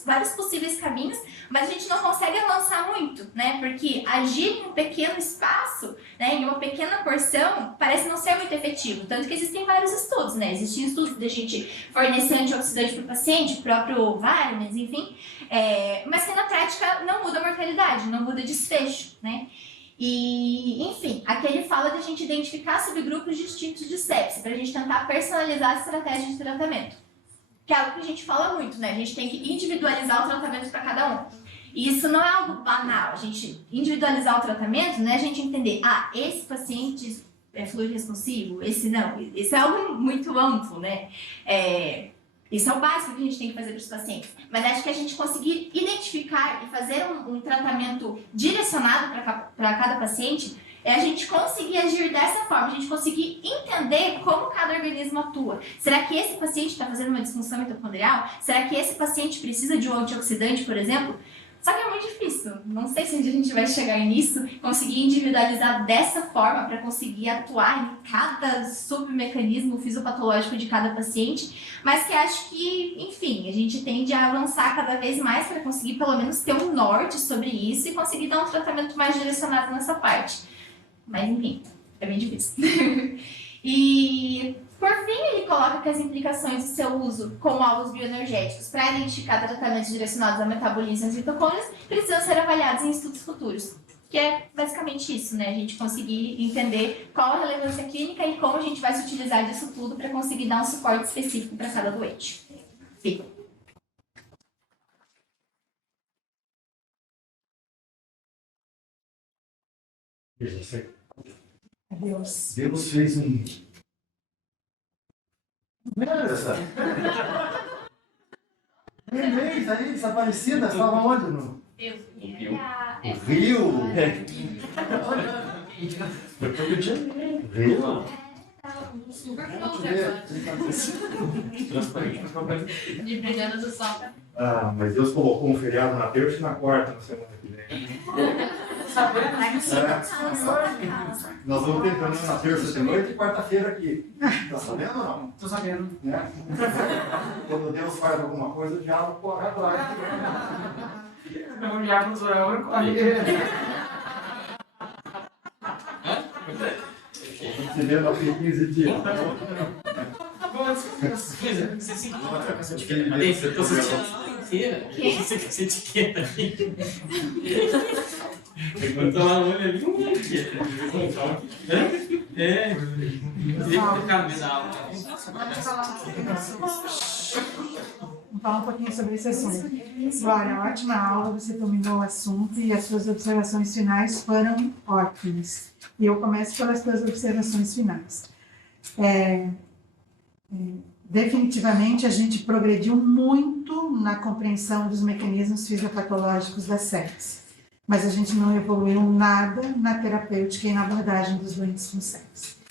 vários possíveis caminhos, mas a gente não consegue avançar muito, né? Porque agir em um pequeno espaço, né, em uma pequena porção, parece não ser muito efetivo. Tanto que existem vários estudos, né? Existem estudos da gente fornecer antioxidante para o paciente, o próprio Varnes, enfim, mas que na prática não muda a mortalidade, não muda desfecho, né? E, enfim, aqui ele fala de a gente identificar subgrupos distintos de sepse, para a gente tentar personalizar a estratégia de tratamento. Que é algo que a gente fala muito, né? A gente tem que individualizar o tratamento para cada um. E isso não é algo banal. A gente individualizar o tratamento, né? A gente entender, esse paciente é fluido responsivo, esse não. Isso é algo muito amplo, né? Isso é o básico que a gente tem que fazer para os pacientes. Mas acho que a gente conseguir identificar e fazer um tratamento direcionado para cada paciente é a gente conseguir agir dessa forma, a gente conseguir entender como cada organismo atua. Será que esse paciente está fazendo uma disfunção mitocondrial? Será que esse paciente precisa de um antioxidante, por exemplo? Só que é muito difícil. Não sei se a gente vai chegar nisso, conseguir individualizar dessa forma para conseguir atuar em cada submecanismo fisiopatológico de cada paciente, mas que acho que, enfim, a gente tende a avançar cada vez mais para conseguir pelo menos ter um norte sobre isso e conseguir dar um tratamento mais direcionado nessa parte. Mas, enfim, é bem difícil. E, por fim, ele coloca que as implicações do seu uso como alvos bioenergéticos para identificar tratamentos direcionados a metabolismos e mitocôndrias precisam ser avaliados em estudos futuros. Que é basicamente isso, né? A gente conseguir entender qual a relevância clínica e como a gente vai se utilizar disso tudo para conseguir dar um suporte específico para cada doente. Sim. Deus fez um... Essa? Mês aí, desaparecida, estava onde? No Rio? Rio? Super de brilhando do sol. Mas Deus colocou um feriado na terça e na quarta na semana que vem. Nós vamos ter reunião na terça de noite e quarta-feira aqui. Tá sabendo ou não? Tô sabendo. Né? Quando Deus faz alguma coisa, o diabo corre atrás. Não, o diabo sou eu, corre. Se vê daqui a 15 dias. Você se encontra com essa etiqueta. Eu tô sentindo inteira. Você quer essa etiqueta aqui? Quando eu lá no olho ali, Vou falar um pouquinho sobre esse assunto. Glória, ótima aula, você dominou o assunto e as suas observações finais foram ótimas. E eu começo pelas suas observações finais. Definitivamente, a gente progrediu muito na compreensão dos mecanismos fisiopatológicos da sepse, mas a gente não evoluiu nada na terapêutica e na abordagem dos doentes com sepse.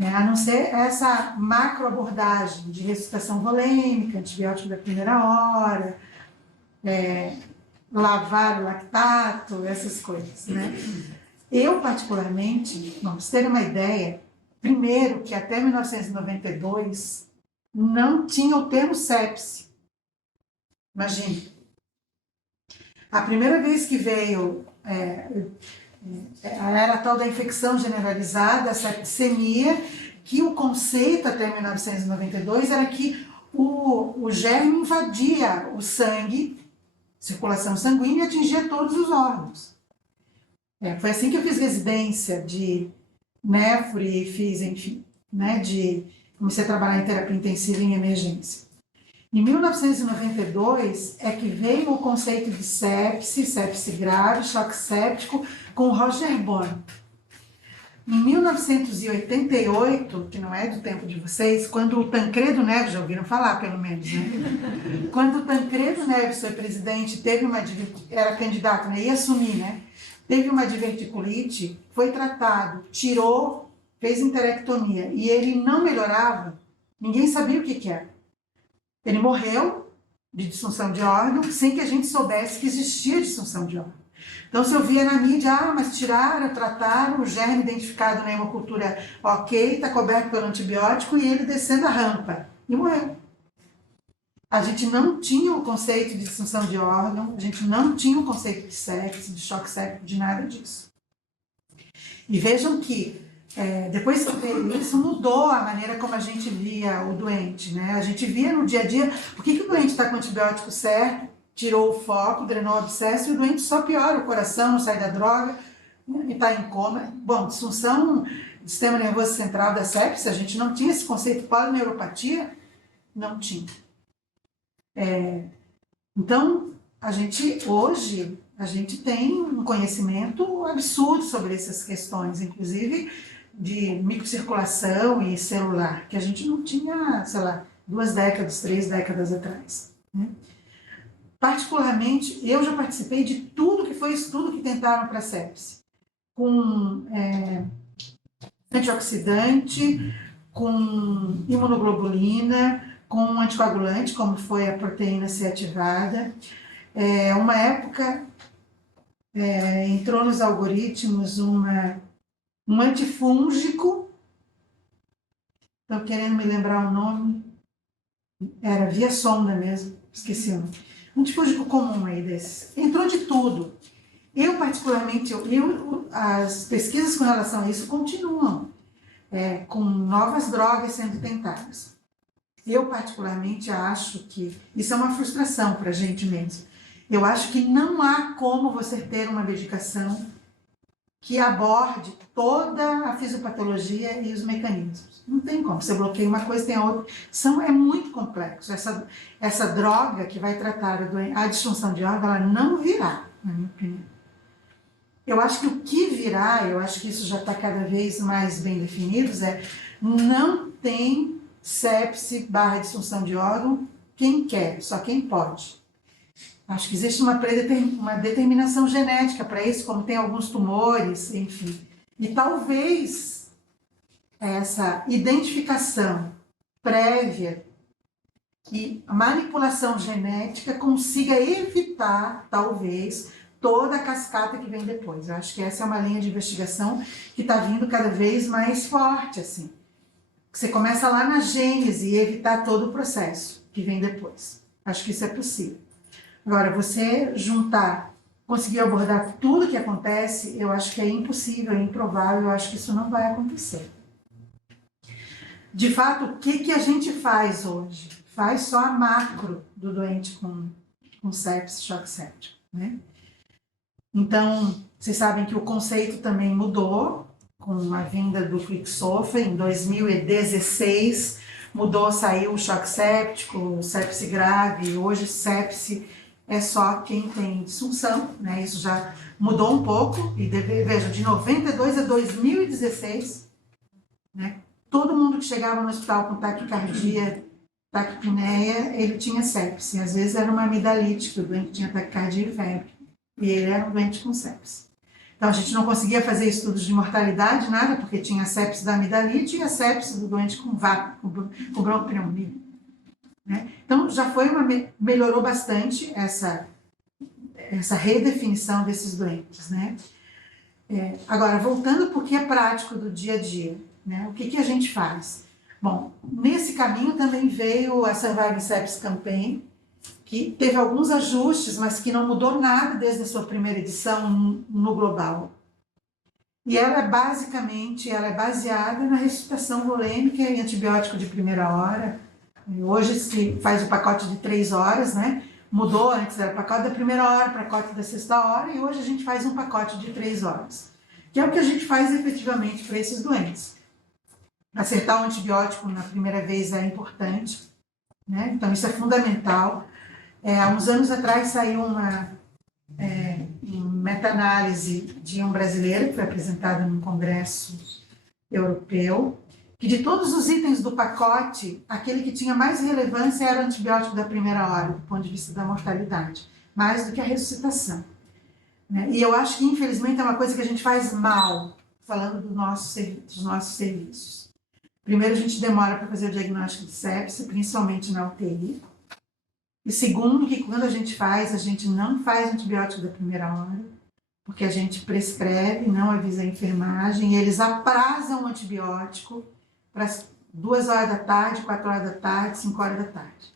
A não ser essa macroabordagem de ressuscitação volêmica, antibiótico da primeira hora, lavar o lactato, essas coisas, né? Eu, particularmente, vamos ter uma ideia, primeiro que até 1992 não tinha o termo sepse. Imagine. A primeira vez que veio era a tal da infecção generalizada, a septicemia, que o conceito até 1992 era que o germe invadia o sangue, circulação sanguínea, e atingia todos os órgãos. Foi assim que eu fiz residência de nefro e fiz, enfim, né, comecei a trabalhar em terapia intensiva em emergência. Em 1992 é que veio o conceito de sepse grave, choque séptico, com Roger Bonn. Em 1988, que não é do tempo de vocês, quando o Tancredo Neves, já ouviram falar pelo menos, né? Quando o Tancredo Neves foi presidente, era candidato, né? Ia assumir, né? Teve uma diverticulite, foi tratado, tirou fez interectomia e ele não melhorava, ninguém sabia o que era. Ele morreu de disfunção de órgão sem que a gente soubesse que existia disfunção de órgão. Então, se eu via na mídia, mas tiraram, trataram, o germe identificado na hemocultura ok, está coberto pelo antibiótico e ele descendo a rampa e morreu. A gente não tinha o conceito de disfunção de órgão, a gente não tinha o conceito de sepse, de choque séptico, de nada disso. E vejam que depois que veio isso, mudou a maneira como a gente via o doente, né? A gente via no dia a dia, por que o doente está com o antibiótico certo, tirou o foco, drenou o abscesso, e o doente só piora, o coração não sai da droga, e está em coma. Bom, disfunção do sistema nervoso central da sepse, a gente não tinha esse conceito, polineuropatia, não tinha. Então, hoje, a gente tem um conhecimento absurdo sobre essas questões, inclusive de microcirculação e celular, que a gente não tinha, sei lá, 2 décadas, 3 décadas atrás, né? Particularmente, eu já participei de tudo que foi estudo que tentaram para sepse, com antioxidante, com imunoglobulina, com anticoagulante, como foi a proteína C ativada. Uma época entrou nos algoritmos um antifúngico, estou querendo me lembrar o nome, era via sonda mesmo, esqueci o nome. Um antifúngico comum aí desses. Entrou de tudo. Eu, particularmente, as pesquisas com relação a isso continuam, com novas drogas sendo tentadas. Eu, particularmente, acho que isso é uma frustração para a gente mesmo. Eu acho que não há como você ter uma medicação que aborde toda a fisiopatologia e os mecanismos. Não tem como. Você bloqueia uma coisa, tem a outra. É muito complexo. Essa droga que vai tratar a disfunção de órgão, ela não virá, na minha opinião. Eu acho que o que virá, eu acho que isso já está cada vez mais bem definido, não tem sepse / disfunção de órgão quem quer, só quem pode. Acho que existe uma determinação genética para isso, como tem alguns tumores, enfim. E talvez essa identificação prévia e manipulação genética consiga evitar, talvez, toda a cascata que vem depois. Eu acho que essa é uma linha de investigação que está vindo cada vez mais forte, assim. Você começa lá na gênese e evitar todo o processo que vem depois. Acho que isso é possível. Agora, você conseguir abordar tudo que acontece, eu acho que é impossível, é improvável, eu acho que isso não vai acontecer. De fato, o que a gente faz hoje? Faz só a macro do doente com sepse, choque séptico, né? Então, vocês sabem que o conceito também mudou com a vinda do Flixofa em 2016, saiu o choque séptico, sepse grave, hoje sepse é só quem tem disfunção, né? Isso já mudou um pouco, e veja, de 92 a 2016, né? Todo mundo que chegava no hospital com taquicardia, taquipneia, ele tinha sepse. Às vezes era uma amidalite, que o doente tinha taquicardia e febre, e ele era um doente com sepse. Então a gente não conseguia fazer estudos de mortalidade, nada, porque tinha a sepse da amidalite e a sepse do doente com bronquopneumonia. Né? Então já melhorou bastante essa redefinição desses doentes, né? Agora, voltando para o que é prático do dia a dia, né? O que a gente faz? Bom, nesse caminho também veio a Surviving Sepsis Campaign, que teve alguns ajustes, mas que não mudou nada desde a sua primeira edição no global. E ela é baseada na ressuscitação volêmica e antibiótico de primeira hora. Hoje se faz o pacote de 3 horas, né? Mudou, antes era pacote da primeira hora, pacote da sexta hora, e hoje a gente faz um pacote de 3 horas, que é o que a gente faz efetivamente para esses doentes. Acertar o antibiótico na primeira vez é importante, né? Então isso é fundamental. Há uns anos atrás saiu uma meta-análise de um brasileiro, que foi apresentada num congresso europeu, que de todos os itens do pacote, aquele que tinha mais relevância era o antibiótico da primeira hora, do ponto de vista da mortalidade, mais do que a ressuscitação. E eu acho que, infelizmente, é uma coisa que a gente faz mal, falando dos nossos serviços. Primeiro, a gente demora para fazer o diagnóstico de sepse, principalmente na UTI. E segundo, que quando a gente não faz antibiótico da primeira hora, porque a gente prescreve, não avisa a enfermagem, e eles aprazam o antibiótico para 2 horas da tarde, 4 horas da tarde, 5 horas da tarde.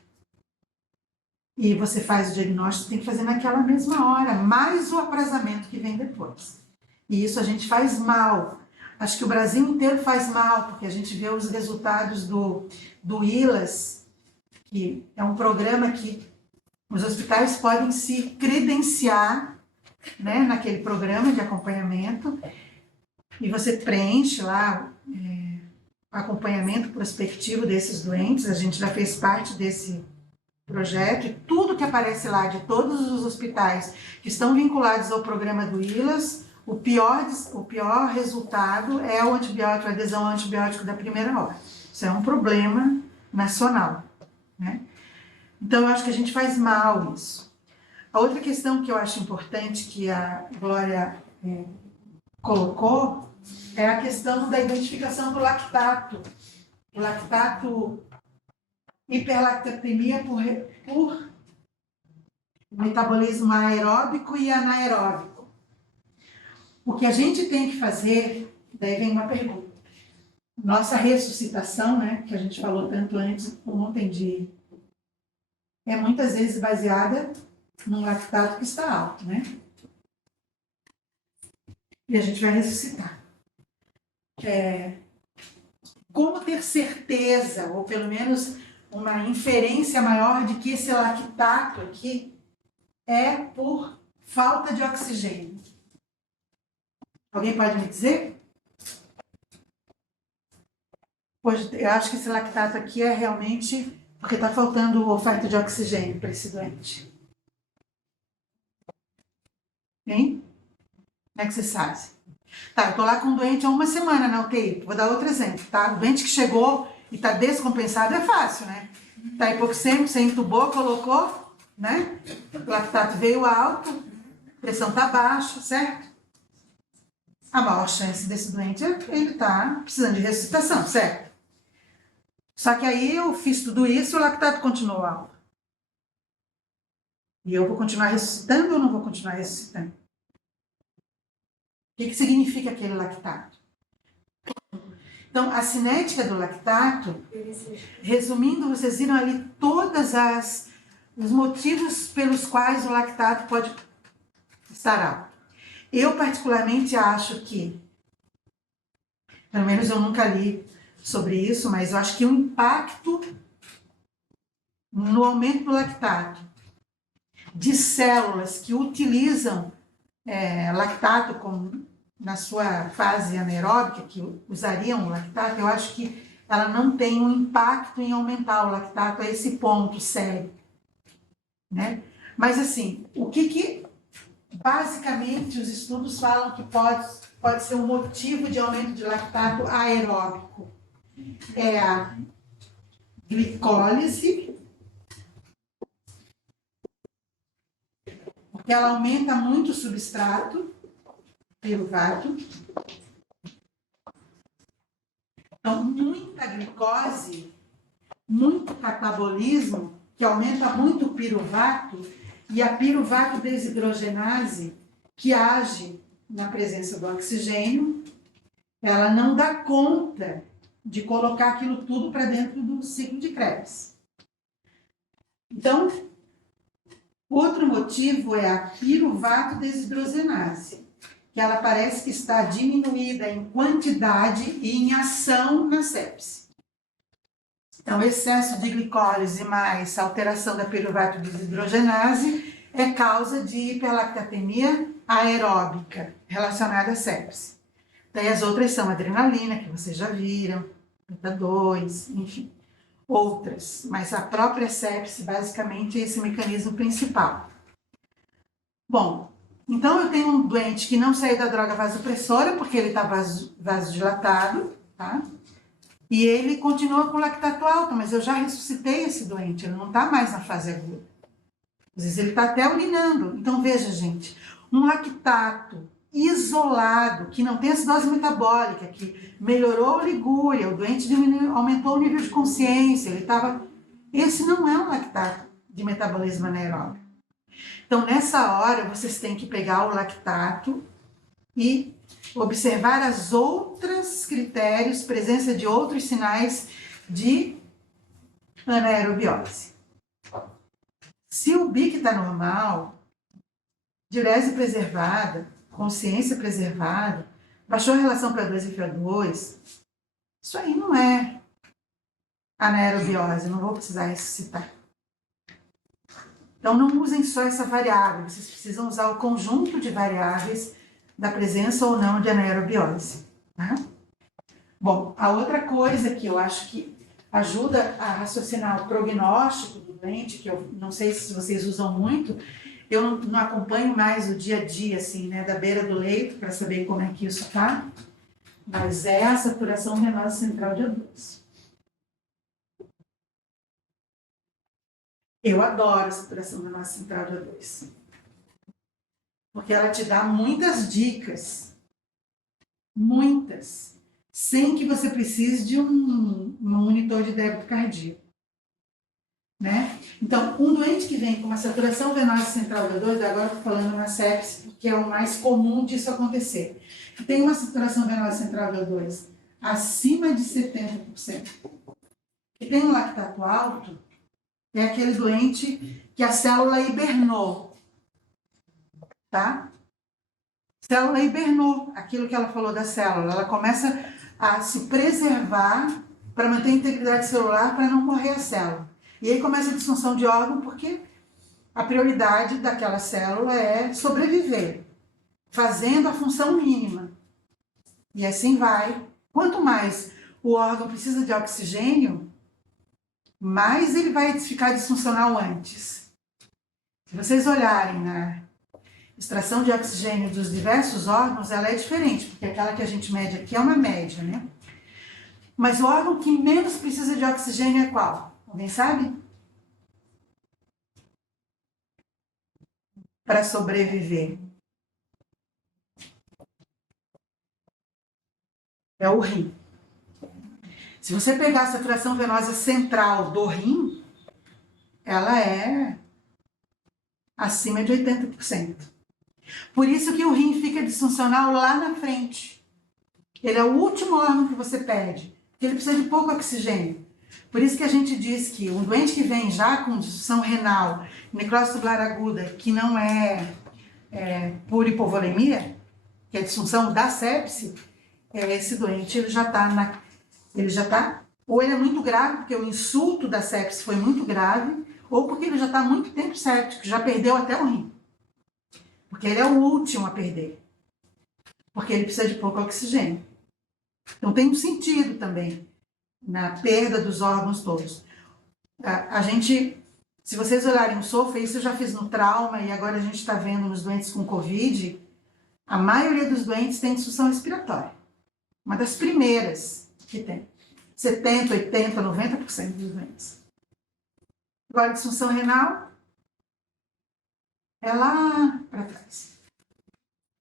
E você faz o diagnóstico, tem que fazer naquela mesma hora, mais o aprazamento que vem depois. E isso a gente faz mal. Acho que o Brasil inteiro faz mal, porque a gente vê os resultados do ILAS, que é um programa que os hospitais podem se credenciar, né, naquele programa de acompanhamento, e você preenche lá acompanhamento prospectivo desses doentes. A gente já fez parte desse projeto, e tudo que aparece lá de todos os hospitais que estão vinculados ao programa do ILAS, o pior resultado é o antibiótico, a adesão ao antibiótico da primeira hora. Isso é um problema nacional, né? Então, eu acho que a gente faz mal isso. A outra questão que eu acho importante que a Glória colocou é a questão da identificação do lactato. O lactato, hiperlactatemia por metabolismo aeróbico e anaeróbico. O que a gente tem que fazer, daí vem uma pergunta. Nossa ressuscitação, né, que a gente falou tanto antes, ontem, é muitas vezes baseada num lactato que está alto, né? E a gente vai ressuscitar. Como ter certeza, ou pelo menos uma inferência maior de que esse lactato aqui é por falta de oxigênio? Alguém pode me dizer? Pois eu acho que esse lactato aqui é realmente porque está faltando oferta de oxigênio para esse doente. Hein? Como é que vocês fazem? Tá, eu estou lá com um doente há 1 semana na UTI. Vou dar outro exemplo, tá? O doente que chegou e está descompensado é fácil, né? Está hipoxêmico, você entubou, colocou, né? O lactato veio alto, a pressão está baixa, certo? A maior chance desse doente é ele está precisando de ressuscitação, certo? Só que aí eu fiz tudo isso e o lactato continuou alto. E eu vou continuar ressuscitando ou não vou continuar ressuscitando? O que significa aquele lactato? Então, a cinética do lactato, resumindo, vocês viram ali todos os motivos pelos quais o lactato pode estar alto. Eu, particularmente, acho que, pelo menos eu nunca li sobre isso, mas eu acho que o impacto no aumento do lactato de células que utilizam lactato na sua fase anaeróbica, que usariam o lactato, eu acho que ela não tem um impacto em aumentar o lactato a esse ponto sério, né? Mas assim, o que basicamente os estudos falam que pode ser um motivo de aumento de lactato aeróbico? É a glicólise, porque ela aumenta muito o substrato piruvato. Então, muita glicose, muito catabolismo, que aumenta muito o piruvato, e a piruvato desidrogenase, que age na presença do oxigênio, ela não dá conta de colocar aquilo tudo para dentro do ciclo de Krebs. Então, outro motivo é a piruvato desidrogenase, que ela parece que está diminuída em quantidade e em ação na sepse. Então, excesso de glicólise mais alteração da piruvato desidrogenase é causa de hiperlactatemia aeróbica relacionada à sepse. Daí as outras são adrenalina, que vocês já viram, beta-2, enfim, outras. Mas a própria sepse, basicamente, é esse mecanismo principal. Bom, então eu tenho um doente que não saiu da droga vasopressora, porque ele está vasodilatado, tá? E ele continua com lactato alto, mas eu já ressuscitei esse doente, ele não está mais na fase aguda. Às vezes ele está até urinando. Então, veja, gente, um lactato isolado, que não tem acidose metabólica, que melhorou a oligúria, o doente aumentou o nível de consciência, ele estava... Esse não é um lactato de metabolismo anaeróbio. Então, nessa hora, vocês têm que pegar o lactato e observar as outras critérios, presença de outros sinais de anaerobiose. Se o BIC está normal, diurese preservada, consciência preservada, baixou a relação PO2 e FO2, isso aí não é anaerobiose, não vou precisar ressuscitar. Então, não usem só essa variável, vocês precisam usar o conjunto de variáveis da presença ou não de anaerobiose. Tá? Bom, a outra coisa que eu acho que ajuda a raciocinar o prognóstico do doente, que eu não sei se vocês usam muito, eu não acompanho mais o dia a dia, assim, né, da beira do leito, para saber como é que isso está, mas é a saturação venosa central de O2. Eu adoro a saturação venosa central de O2, porque ela te dá muitas dicas, muitas, sem que você precise de um monitor de débito cardíaco, né? Então, um doente que vem com uma saturação venosa central de O2, agora estou falando uma sepse, porque é o mais comum disso acontecer, que tem uma saturação venosa central de O2 acima de 70%, que tem um lactato alto, é aquele doente que a célula hibernou, tá? Célula hibernou, aquilo que ela falou da célula, ela começa a se preservar para manter a integridade celular, para não morrer a célula. E aí começa a disfunção de órgão, porque a prioridade daquela célula é sobreviver, fazendo a função mínima. E assim vai. Quanto mais o órgão precisa de oxigênio, mais ele vai ficar disfuncional antes. Se vocês olharem na extração de oxigênio dos diversos órgãos, ela é diferente, porque aquela que a gente mede aqui é uma média, né? Mas o órgão que menos precisa de oxigênio é qual? Alguém sabe? Para sobreviver. É o rim. Se você pegar a saturação venosa central do rim, ela é acima de 80%. Por isso que o rim fica disfuncional lá na frente. Ele é o último órgão que você pede, porque ele precisa de pouco oxigênio. Por isso que a gente diz que um doente que vem já com disfunção renal, necrose tubular aguda, que não é por hipovolemia, que é a disfunção da sepse, esse doente ele já está, ou ele é muito grave, porque o insulto da sepse foi muito grave, ou porque ele já está há muito tempo séptico, já perdeu até o rim. Porque ele é o último a perder. Porque ele precisa de pouco oxigênio. Então tem um sentido também na perda dos órgãos todos. A gente, se vocês olharem o SOFA, isso eu já fiz no trauma e agora a gente está vendo nos doentes com Covid, a maioria dos doentes tem disfunção respiratória. Uma das primeiras que tem. 70%, 80%, 90% dos doentes. Agora, a disfunção renal é lá para trás.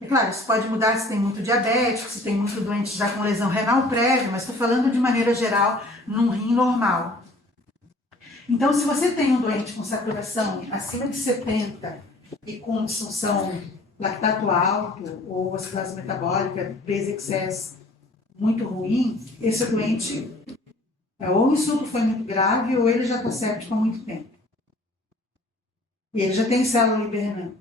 É claro, isso pode mudar se tem muito diabético, se tem muito doente já com lesão renal prévia, mas estou falando de maneira geral num rim normal. Então, se você tem um doente com saturação acima de 70 e com disfunção lactato alto ou acidose metabólica, base excess muito ruim, esse doente, ou o insulto foi muito grave, ou ele já está séptico há muito tempo. E ele já tem célula hibernando.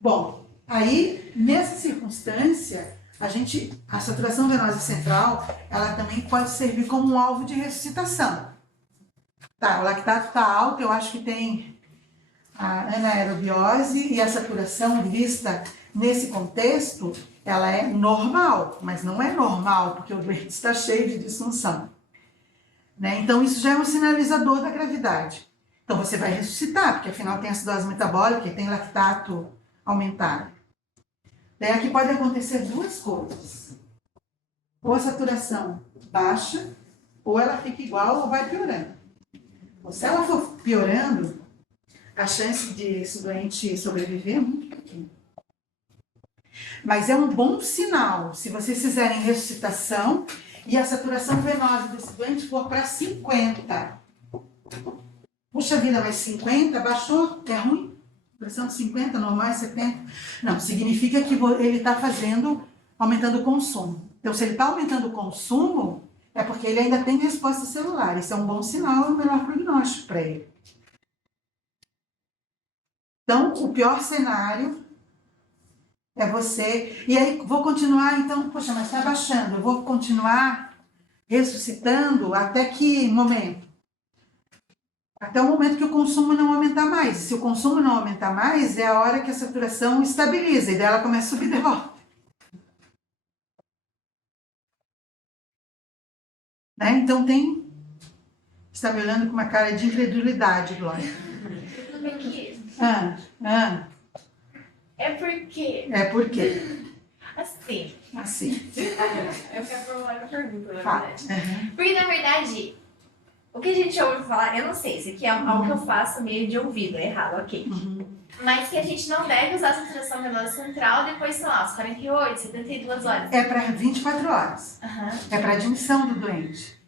Bom, aí, nessa circunstância, a saturação venosa central, ela também pode servir como um alvo de ressuscitação. Tá, o lactato está alto, eu acho que tem a anaerobiose e a saturação vista nesse contexto, ela é normal, mas não é normal, porque o doente está cheio de disfunção. Né? Então, isso já é um sinalizador da gravidade. Então, você vai ressuscitar, porque afinal tem acidose metabólica e tem lactato aumentado. Daí aqui pode acontecer duas coisas. Ou a saturação baixa, ou ela fica igual ou vai piorando. Ou se ela for piorando, a chance de esse doente sobreviver é muito pequena. Mas é um bom sinal se vocês fizerem ressuscitação e a saturação venosa desse doente for para 50. Puxa vida, mas 50 baixou, é ruim? Pressão de 50, normal é 70? Não, significa que ele está aumentando o consumo. Então, se ele está aumentando o consumo, é porque ele ainda tem resposta celular. Isso é um bom sinal, é o melhor prognóstico para ele. Então, o pior cenário é você... E aí, vou continuar, então, poxa, mas está baixando. Eu vou continuar ressuscitando até que momento? Até o momento que o consumo não aumentar mais. Se o consumo não aumentar mais, é a hora que a saturação estabiliza e daí ela começa a subir de volta. Né? Então tem... Está me olhando com uma cara de incredulidade, Glória. É porque... É porque... Assim. Assim. Eu quero formular uma pergunta, na Fala. verdade. Uhum. Porque, na verdade, o que a gente ouve falar, eu não sei, isso aqui é algo que eu faço meio de ouvido, é errado, ok. Uhum. Mas que a gente não deve usar a saturação venosa central depois, sei lá, uns 48, 72 horas. É para 24 horas. Aham. É para admissão do doente.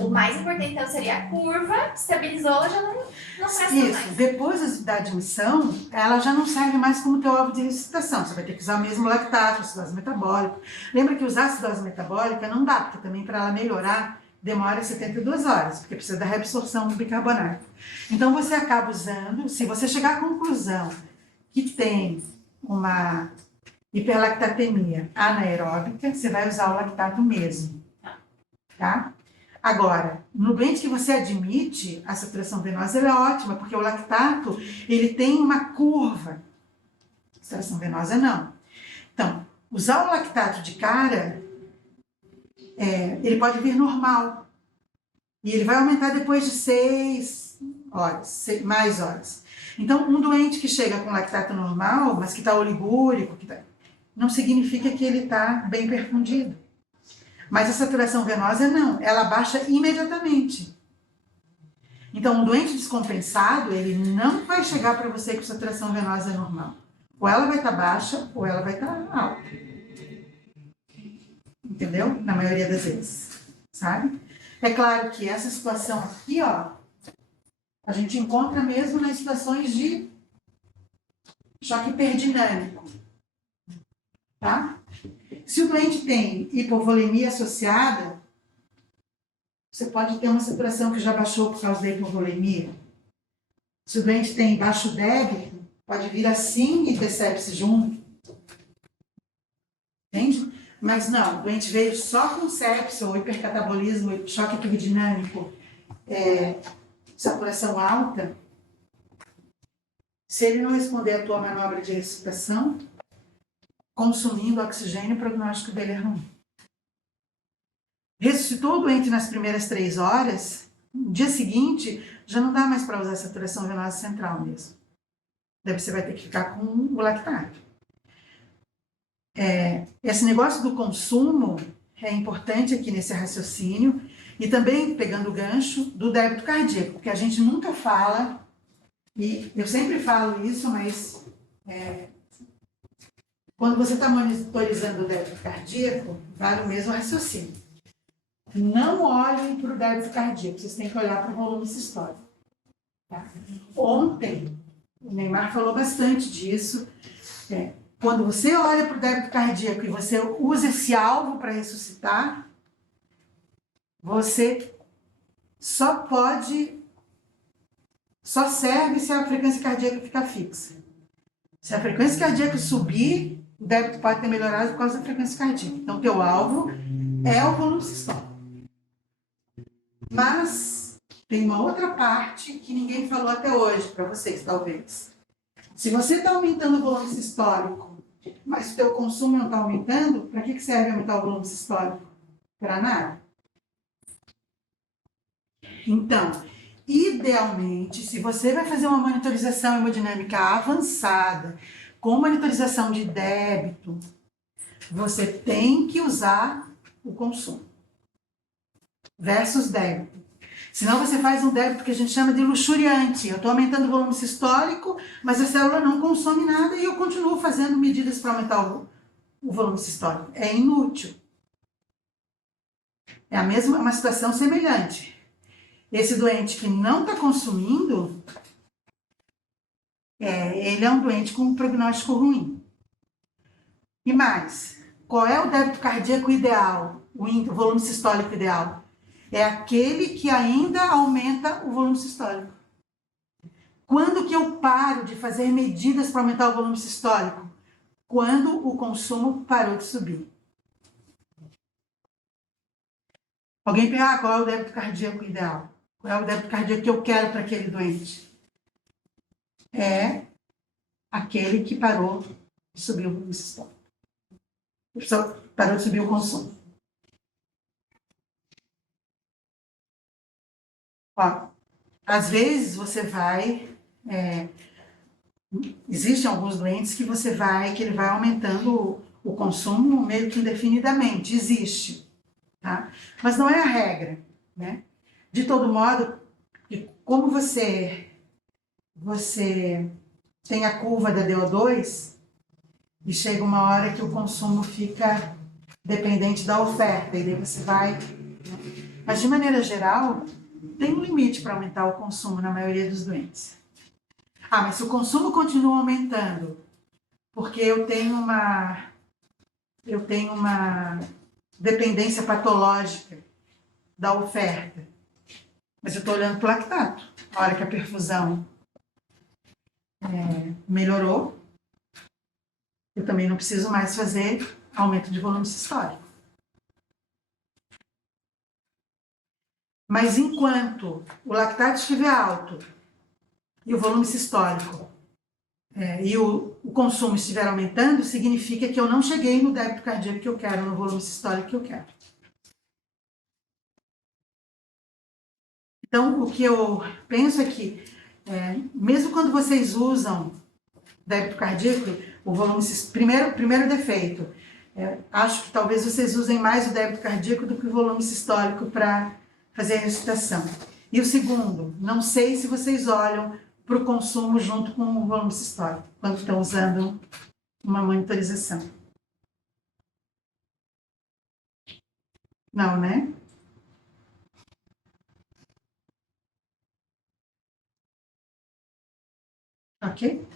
O mais importante, então, seria a curva, estabilizou, já não presta Isso. mais. Depois da admissão, ela já não serve mais como teu alvo de ressuscitação. Você vai ter que usar mesmo lactato, acidose metabólica. Lembra que usar acidose metabólica não dá, porque também para ela melhorar demora 72 horas, porque precisa da reabsorção do bicarbonato. Então você acaba usando, se você chegar à conclusão que tem uma hiperlactatemia anaeróbica, você vai usar o lactato mesmo. Tá? Agora, no doente que você admite, a saturação venosa ela é ótima, porque o lactato ele tem uma curva. A saturação venosa não. Então, usar o lactato de cara, ele pode vir normal. E ele vai aumentar depois de 6 horas, mais horas. Então, um doente que chega com lactato normal, mas que está oligúrico, não significa que ele está bem perfundido. Mas a saturação venosa não, ela baixa imediatamente. Então, um doente descompensado, ele não vai chegar para você com saturação venosa normal. Ou ela vai estar baixa, ou ela vai estar alta. Entendeu? Na maioria das vezes, sabe? É claro que essa situação aqui, ó, a gente encontra mesmo nas situações de choque hiperdinâmico, tá? Se o doente tem hipovolemia associada, você pode ter uma saturação que já baixou por causa da hipovolemia. Se o doente tem baixo débito, pode vir assim e ter sepse junto. Entende? Mas não, o doente veio só com sepse ou hipercatabolismo, choque hiperdinâmico, saturação alta. Se ele não responder à tua manobra de ressuscitação, consumindo oxigênio, o prognóstico dele é ruim. Ressuscitou o doente nas primeiras 3 horas, no dia seguinte, já não dá mais para usar saturação venosa central mesmo. Daí você vai ter que ficar com o lactato. Esse negócio do consumo é importante aqui nesse raciocínio e também pegando o gancho do débito cardíaco, porque a gente nunca fala, e eu sempre falo isso, mas quando você está monitorizando o débito cardíaco, vale o mesmo raciocínio. Não olhem para o débito cardíaco, vocês têm que olhar para o volume sistólico. Tá? Ontem, o Neymar falou bastante disso. Quando você olha para o débito cardíaco e você usa esse alvo para ressuscitar, você só serve se a frequência cardíaca ficar fixa. Se a frequência cardíaca subir, o débito pode ter melhorado por causa da frequência cardíaca. Então, teu alvo é o volume sistólico. Mas tem uma outra parte que ninguém falou até hoje para vocês, talvez. Se você está aumentando o volume sistólico, mas o teu consumo não está aumentando, para que serve aumentar o volume sistólico? Para nada. Então, idealmente, se você vai fazer uma monitorização hemodinâmica avançada, com monitorização de débito, você tem que usar o consumo versus débito. Senão você faz um débito que a gente chama de luxuriante. Eu estou aumentando o volume sistólico, mas a célula não consome nada e eu continuo fazendo medidas para aumentar o volume sistólico. É inútil. É uma situação semelhante. Esse doente que não está consumindo, ele é um doente com um prognóstico ruim. E mais, qual é o débito cardíaco ideal, o volume sistólico ideal? É aquele que ainda aumenta o volume sistólico. Quando que eu paro de fazer medidas para aumentar o volume sistólico? Quando o consumo parou de subir. Alguém pergunta, qual é o débito cardíaco ideal? Qual é o débito cardíaco que eu quero para aquele doente? É aquele que parou de subir o volume sistólico. Parou de subir o consumo. Ó, às vezes você vai... existem alguns doentes que ele vai aumentando o consumo meio que indefinidamente. Existe. Tá? Mas não é a regra, né? De todo modo, como você tem a curva da DO2 e chega uma hora que o consumo fica dependente da oferta, e daí você vai... né? Mas, de maneira geral, tem um limite para aumentar o consumo na maioria dos doentes. Mas se o consumo continua aumentando, porque eu tenho uma dependência patológica da oferta, mas eu estou olhando para o lactato. A hora que a perfusão melhorou, eu também não preciso mais fazer aumento de volume sistólico. Mas enquanto o lactato estiver alto e o volume sistólico e o consumo estiver aumentando, significa que eu não cheguei no débito cardíaco que eu quero, no volume sistólico que eu quero. Então, o que eu penso é que, mesmo quando vocês usam débito cardíaco, o volume primeiro defeito, acho que talvez vocês usem mais o débito cardíaco do que o volume sistólico para fazer a ressuscitação. E o segundo, não sei se vocês olham para o consumo junto com o volume sistólico, quando estão usando uma monitorização. Não, né? Ok?